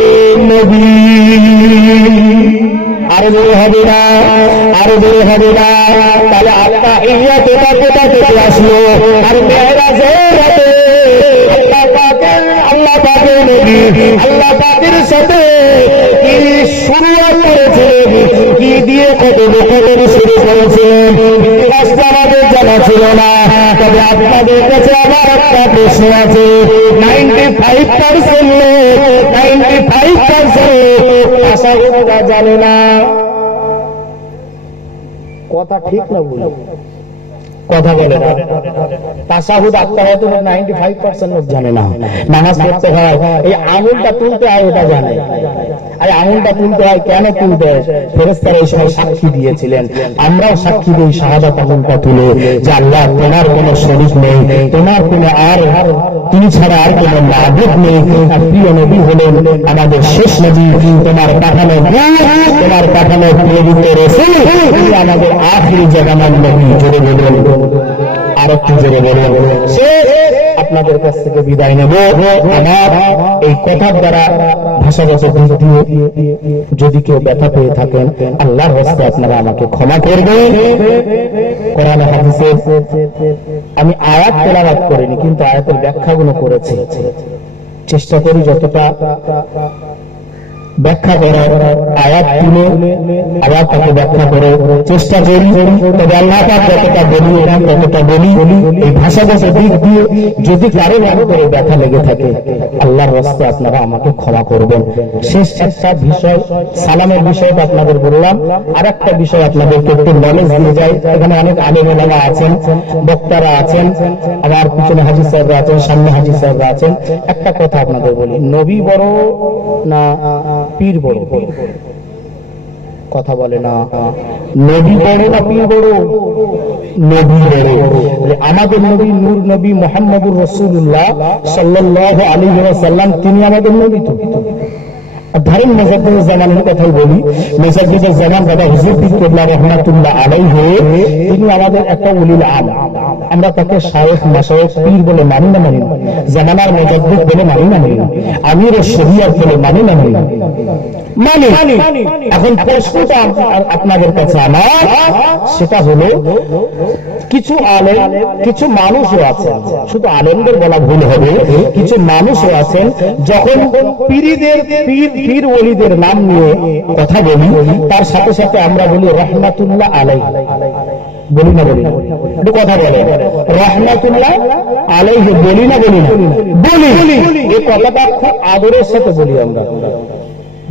নবী। আরো জোরে হবে না, আরো জোরে হবে না। তাহলে আত্তাহিয়াত কোথা থেকে আসলো? আর মেরাজের রাতে আল্লাহ পাকের নবী আল্লাহ পাকের সাথে কি শুরুয়াত করেছিলেন, কি দিয়ে কথোপকথন শুরু করেছিলেন, ইতিহাসটা আমাদের জানা ছিল না। তবে আপনাদের কাছে আমার একটা প্রশ্ন আছে, 95% লোক 95% লোক আশাগুলো জানে না। কথা ঠিক না ভুল? কথা বলে না। তাশাহুদ আত্তাহিয়াত 95% লোক জানে না। নামাজ পড়তে হয়, এই আঙুলটা তুলতে হয় এটা জানে। আর আঙুলটা তুলতে হয় কেন তুলতে হয়? ফেরেশতারা এই সময় সাক্ষী দিয়েছিলেন, আমরাও সাক্ষী দিই শাহাদাত আঙুলটা তুলে যে আল্লাহ তোমার কোনো শরীক নেই, তোমার কোনো আর তিনি ছাড়া আর কোনো মাবুদ নেই, আর প্রিয় নবী হলেন আমাদের শেষ নবী, তোমার পাঠানো তোমার পাঠানো পবিত্র রাসূল, তিনি আমাদের আখিরি জামানার নবী। জোরে বলুন, আর একটু জোরে বলুন। আপনাদের কাছ থেকে বিদায় নেব। আমার এই কথার দ্বারা ভাষাগত দিক দিয়ে যদি কেউ ব্যথা পেয়ে থাকেন, আল্লাহর রাস্তায় আপনারা আমাকে ক্ষমা করবেন। কোরআন হাদিসে আমি আয়াত তেলাওয়াত করিনি, কিন্তু আয়াতের ব্যাখ্যাগুলো করেছি। চেষ্টা করি যতটা ব্যাখ্যা করার, আয়াত তুলে আয়াতটাকে ব্যাখ্যা করে চেষ্টা করি। তবে আল্লাহ পাক যতটা বলি ততটা বলি। এই ভাষাগত দিক দিয়ে যদি কারো করে ব্যথা লেগে থাকে, আল্লাহর রাস্তায় আপনারা আমাকে ক্ষমা করবেন। শেষ একটা বিষয়, সালামের বিষয়টা আপনাদের বললাম। আর একটা বিষয় আপনাদেরকে একটু নলেজ দিয়ে যায়। এখানে অনেক আলেম ওলামা আছেন, বক্তারা আছেন, আমার পিছনে হাজী সাহেবরা আছেন, সামনে হাজী সাহেবরা আছেন। একটা কথা আপনাদের বলি, নবী বড় না পীর বড়? কথা বলে না। নবী বড় না পীর বড়? নবী বড়। আমাদের নবী নূর নবী মুহাম্মদুর রাসূলুল্লাহ সাল্লাল্লাহু আলাইহি ওয়াসাল্লাম, তিনি আমাদের নবী। তো ধরেন মুজাদ্দিদুল জামানের কথাই বলি, মুজাদ্দিদুল জামান দাদা হুজুর পীর কেবলা রাহমাতুল্লাহ আলাইহি, তিনি আমাদের একটা উলিল আলম। আমরা তাকে শায়েখ মাশায়েখ পীর বলে মানি না মানি না? জামানার মুজাদ্দিদ বলে মানি না মানি না? আমির শরিয়ত বলে মানি না মানি না? মানি। এখন প্রশ্নটা আপনাদের কাছে আমার, সেটা হলো কিছু আলেম, কিছু মানুষও আছেন, শুধু আলেমদের বলা ভুল হবে, কিছু মানুষও আছেন যখন পীরদের পীর ওলিদের নাম নিয়ে কথা বলি, তার সাথে সাথে আমরা বলি রাহমাতুল্লাহ আলাইহি। বলি না বলি না? একটু কথা বলে রাহমাতুল্লাহ আলাইহি বলি না বলি না? বলি। এই কথাটা খুব আদরের সাথে বলি আমরা।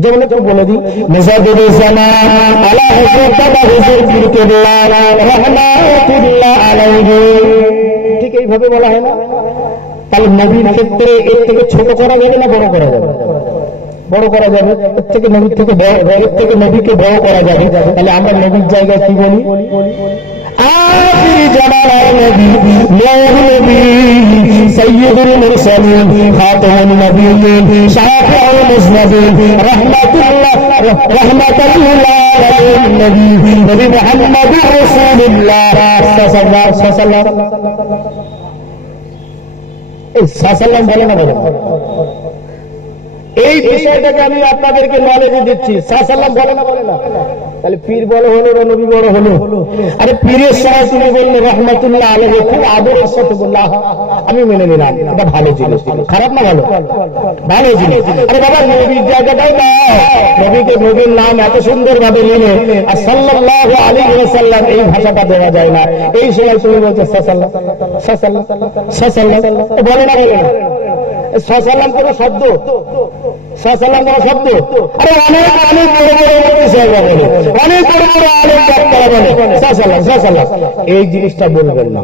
যেমন একটু বলে দিই, মুজাদ্দিদুল জামান আলা হযরত দাদা হুজুর পীর কেবলা রাহমাতুল্লাহ আলাইহি, ঠিক এইভাবে বলা হয় না? তাহলে নবীর ক্ষেত্রে এর থেকে ছোট করা যাবে না বড় করা যাবে? বড় করা যাবে। এর থেকে নবীর থেকে বড়, এর থেকে নবীকে বড় করা যাবে। তাহলে আমরা নবীর জায়গায় কি বলি? আখিরি জামানার নবী, নূর নবী, সাইয়্যিদুল মুরসালিন, খাতামুন নবিয়্যিন, শাফিউল মুসলিমিন, রাহমাতাল লিল আলামিন, নবী মুহাম্মদুর রাসূলুল্লাহ সাল্লাল্লাহু আলাইহি ওয়াসাল্লাম। এই সাল্লাল্লাহু বলে না বলে? এই বিষয়টাকে আমি আপনাদেরকে নলেজে দিচ্ছি। সাল্লাল্লাহু বলে না, বলে না? তাহলে পীর বড় হলো না নবী বড় হলো? আরে পীরের সময় তুমি বললে রহমাতুল্লাহ আলাইহি, খুব আদরের সাথে বললে আমি মেনে নিলাম, এটা ভালো জিনিস। খারাপ না? ভালো, ভালো জিনিস। আরে বাবা, নবীর জায়গাটাই না, নবীকে নবীর নাম এত সুন্দর ভাবে নিলে আর সাল্লাল্লাহু আলাইহি ওয়াসাল্লাম এই ভাষাটা দেওয়া যায় না। এই সময় তুমি বলছো সাল্লাল্লাহু সাল্লাল্লাহু, বলে না, বলে না? সাল্লাম কোন শব্দ? সাল্লাম কোন শব্দ? আরে অনেক অনেক বড় বড় বলে, অনেক বড় বড় আলেম ডাক্তার বলে সাল্লাম। এই জিনিসটা বলবেন না।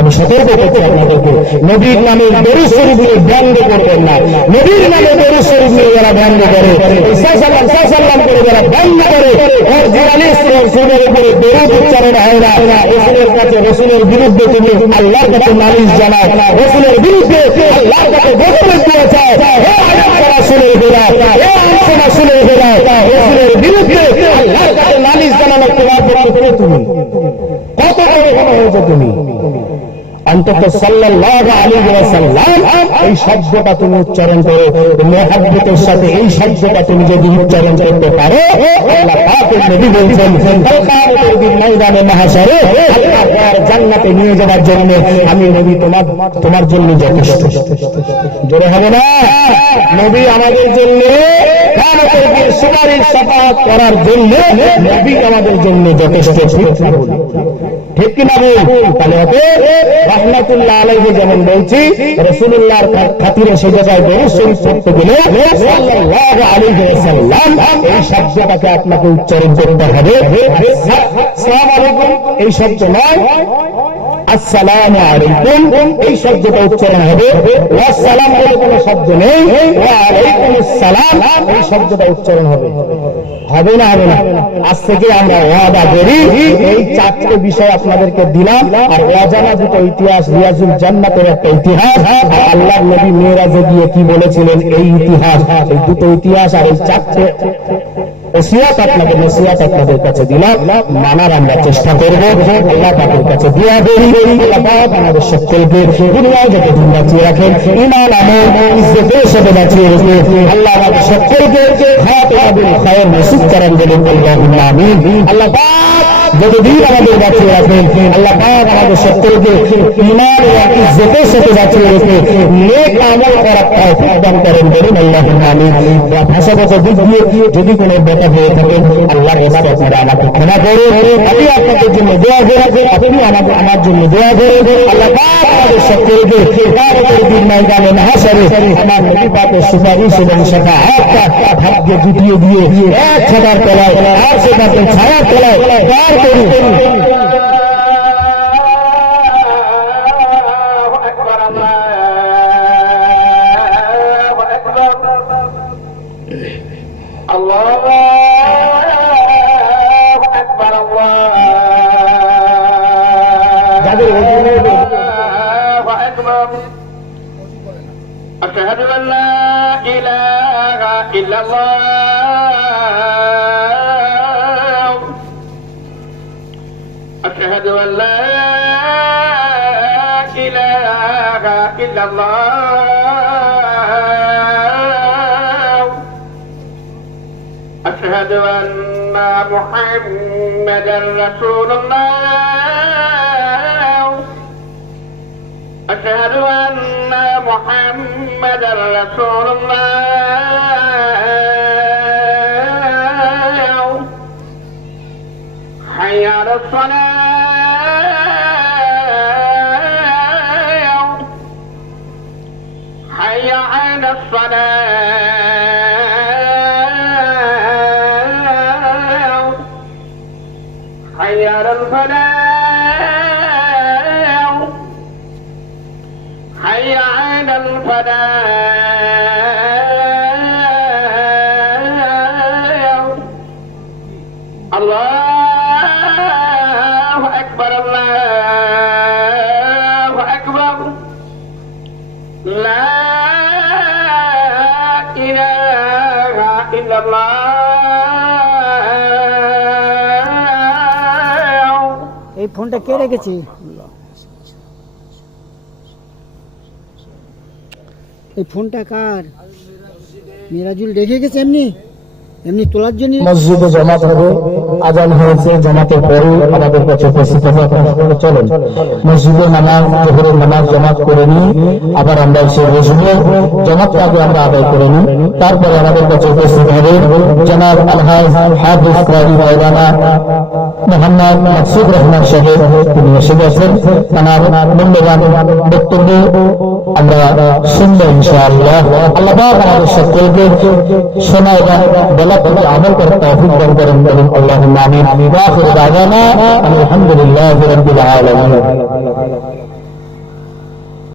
আমি সতর্ক করছি আপনাদেরকে, নবীর নামে দরুদ শরীফ নিয়ে ব্যঙ্গ করবেন না। নবীর নামে দরুদ শরীফ নিয়ে যারা ব্যঙ্গ করে, সাল্লাম করে যারা ব্যঙ্গ করে, ওর জিয়ালিস রসুলের উপরে দরুদ উচ্চারণ হয় না, রসুলের কাছে, রসুলের বিরুদ্ধে তুমি আল্লাহর কাছে নালিশ জানাও, রসুলের বিরুদ্ধে আল্লাহর কাছে বদলে দিয়ে চাও, রসুলের বেড়াও, রসুলের বেড়াও, রসুলের বিরুদ্ধে আল্লাহর কাছে নালিশ জানানো তোমার পক্ষে তুমি কত বড় গুনাহ হয়েছে। তুমি অন্তত সাল্লাল্লাহু আলাইহি ওয়াসাল্লাম এই শব্দটা তুমি উচ্চারণ করো, মুহাব্বতের সাথে এই শব্দটা তুমি যদি উচ্চারণ করতে পারো, আল্লাহ পাকের নবী বলেছেন কিয়ামতের দিন ময়দানে মাহশারে আল্লাহ জান্নাতে নিয়ে যাওয়ার জন্য আমি নবী তোমার জন্য যথেষ্ট। জোরে হবে না? নবী আমাদের জন্য কিয়ামতের দিন সুপারিশ শাফাআত করার জন্য নবী আমাদের জন্য যথেষ্ট। ঠিক কিনা বল? তাহলে রহমাতুল্লাহ আলাইহি যেমন বলছি, রাসূলুল্লাহর খাতিরে সে জায়গায় দরুদ শরীফ পড়তে গেলে সাল্লাল্লাহু আলাইহি ওয়াসাল্লাম এই শব্দটাকে আপনাকে উচ্চারণ করতে হবে। আসসালামু আলাইকুম এই শব্দ নয়, আসসালামু আলাইকুম এই শব্দটা উচ্চারণ হবে। ওয়াসসালাম বলে কোনো শব্দ নেই, ওয়া আলাইকুমুস সালাম এই শব্দটা উচ্চারণ হবে। হবে না? হবে না? আজ থেকে আমরা ওয়াদা করি, এই চারটে বিষয় আপনাদেরকে দিলাম, আর অজানা দুটো ইতিহাস, রিয়াজুল জান্নাতের একটা ইতিহাস, আর আল্লাহর নবী মেরাজে গিয়ে কি বলেছিলেন এই ইতিহাস, এই দুটো ইতিহাস আর এই চারটে ওসিয়াত আপনাদের কাছে দিলাম, মানার আমরা চেষ্টা করব। আল্লাহ পাকের কাছে দোয়া করি, আল্লাহ পাক আমাদের সকলকে দুনিয়ায় যত দিন বাঁচিয়ে রাখেন, ঈমান আমল ইজ্জতের সাথে বাঁচিয়ে রাখেন। আল্লাহ আমাদের সকলকে খাতিমাতুল খায়র নসিব করেন বলেন আল্লাহুম্মা আমিন। আল্লাহ পাক যতদিন আমাদের বাঁচিয়ে রাখেন, আল্লাহ পাক আমাদের সকলকে ঈমান এবং ইজ্জতের সাথে বাঁচিয়ে রেখে নেক আমল করার তৌফিক দান করেন বলেন আল্লাহুম্মা আমিন। ভাষাগত দিক দিয়ে যদি কোনো বেতা হয়ে থাকেন, আল্লাহর রাস্তায় আপনারা আমাকে ক্ষমা করুন। আমি আপনাদের জন্য দোয়া করি, আপনি আমার জন্য দোয়া করুন। আল্লাহ পাক আমাদের সকলকে কিয়ামতের দিন ময়দানে মাহশারে আমার নবী পাকের সুপারিশ এবং শাফাআতটা ভাগ্যে জুটিয়ে দিয়ে এক ছাতার তলায় আর সেটাকে ছায়ার তলায় দাঁড় করুন। أشهد أن لا إله إلا الله أشهد أن لا إله إلا الله أشهد أن محمدا رسول الله أشهد أن محمدا رسول الله حي على الصلاة حي على الصلاة حي على الفلاح حي على الفلاح الله أكبر الله أكبر لا إله إلا الله এই ফোনটা কে রেখেছি? এই ফোনটা কার? মিরাজুল রেখে গেছে এমনি এমনি তোলার জন্য? মসজিদে জামাত হবে, আজান হয়েছে, জামাতের পরে আমাদের কাছে উপস্থিত হবে। আপনারা সকলে চলেন মসজিদে নামাজ, জোহরের নামাজ জামাত করে নিই, আবার আমরা এসে বসবো, জামাতটা আগে আমরা আদায় করে নিই, তারপরে আমাদের কাছে উপস্থিত হবে জনাব আলহাজ হাফিজ কারি মাওলানা মোহাম্মদ মাকসুদ রহমান সাহেব। তিনি এসে গেছেন, তার মূল্যবান বক্তব্য আমরা শুনবো ইনশাআল্লাহ। আল্লাহ পাক আমাদের সকলকে শোনা এবং বলা থেকে আমল করার তৌফিক দান করেন, বলেন আল্লাহুম্মা আমিন। ওয়া আখিরু দাওয়ানা আলহামদুলিল্লাহি রাব্বিল আলামিন।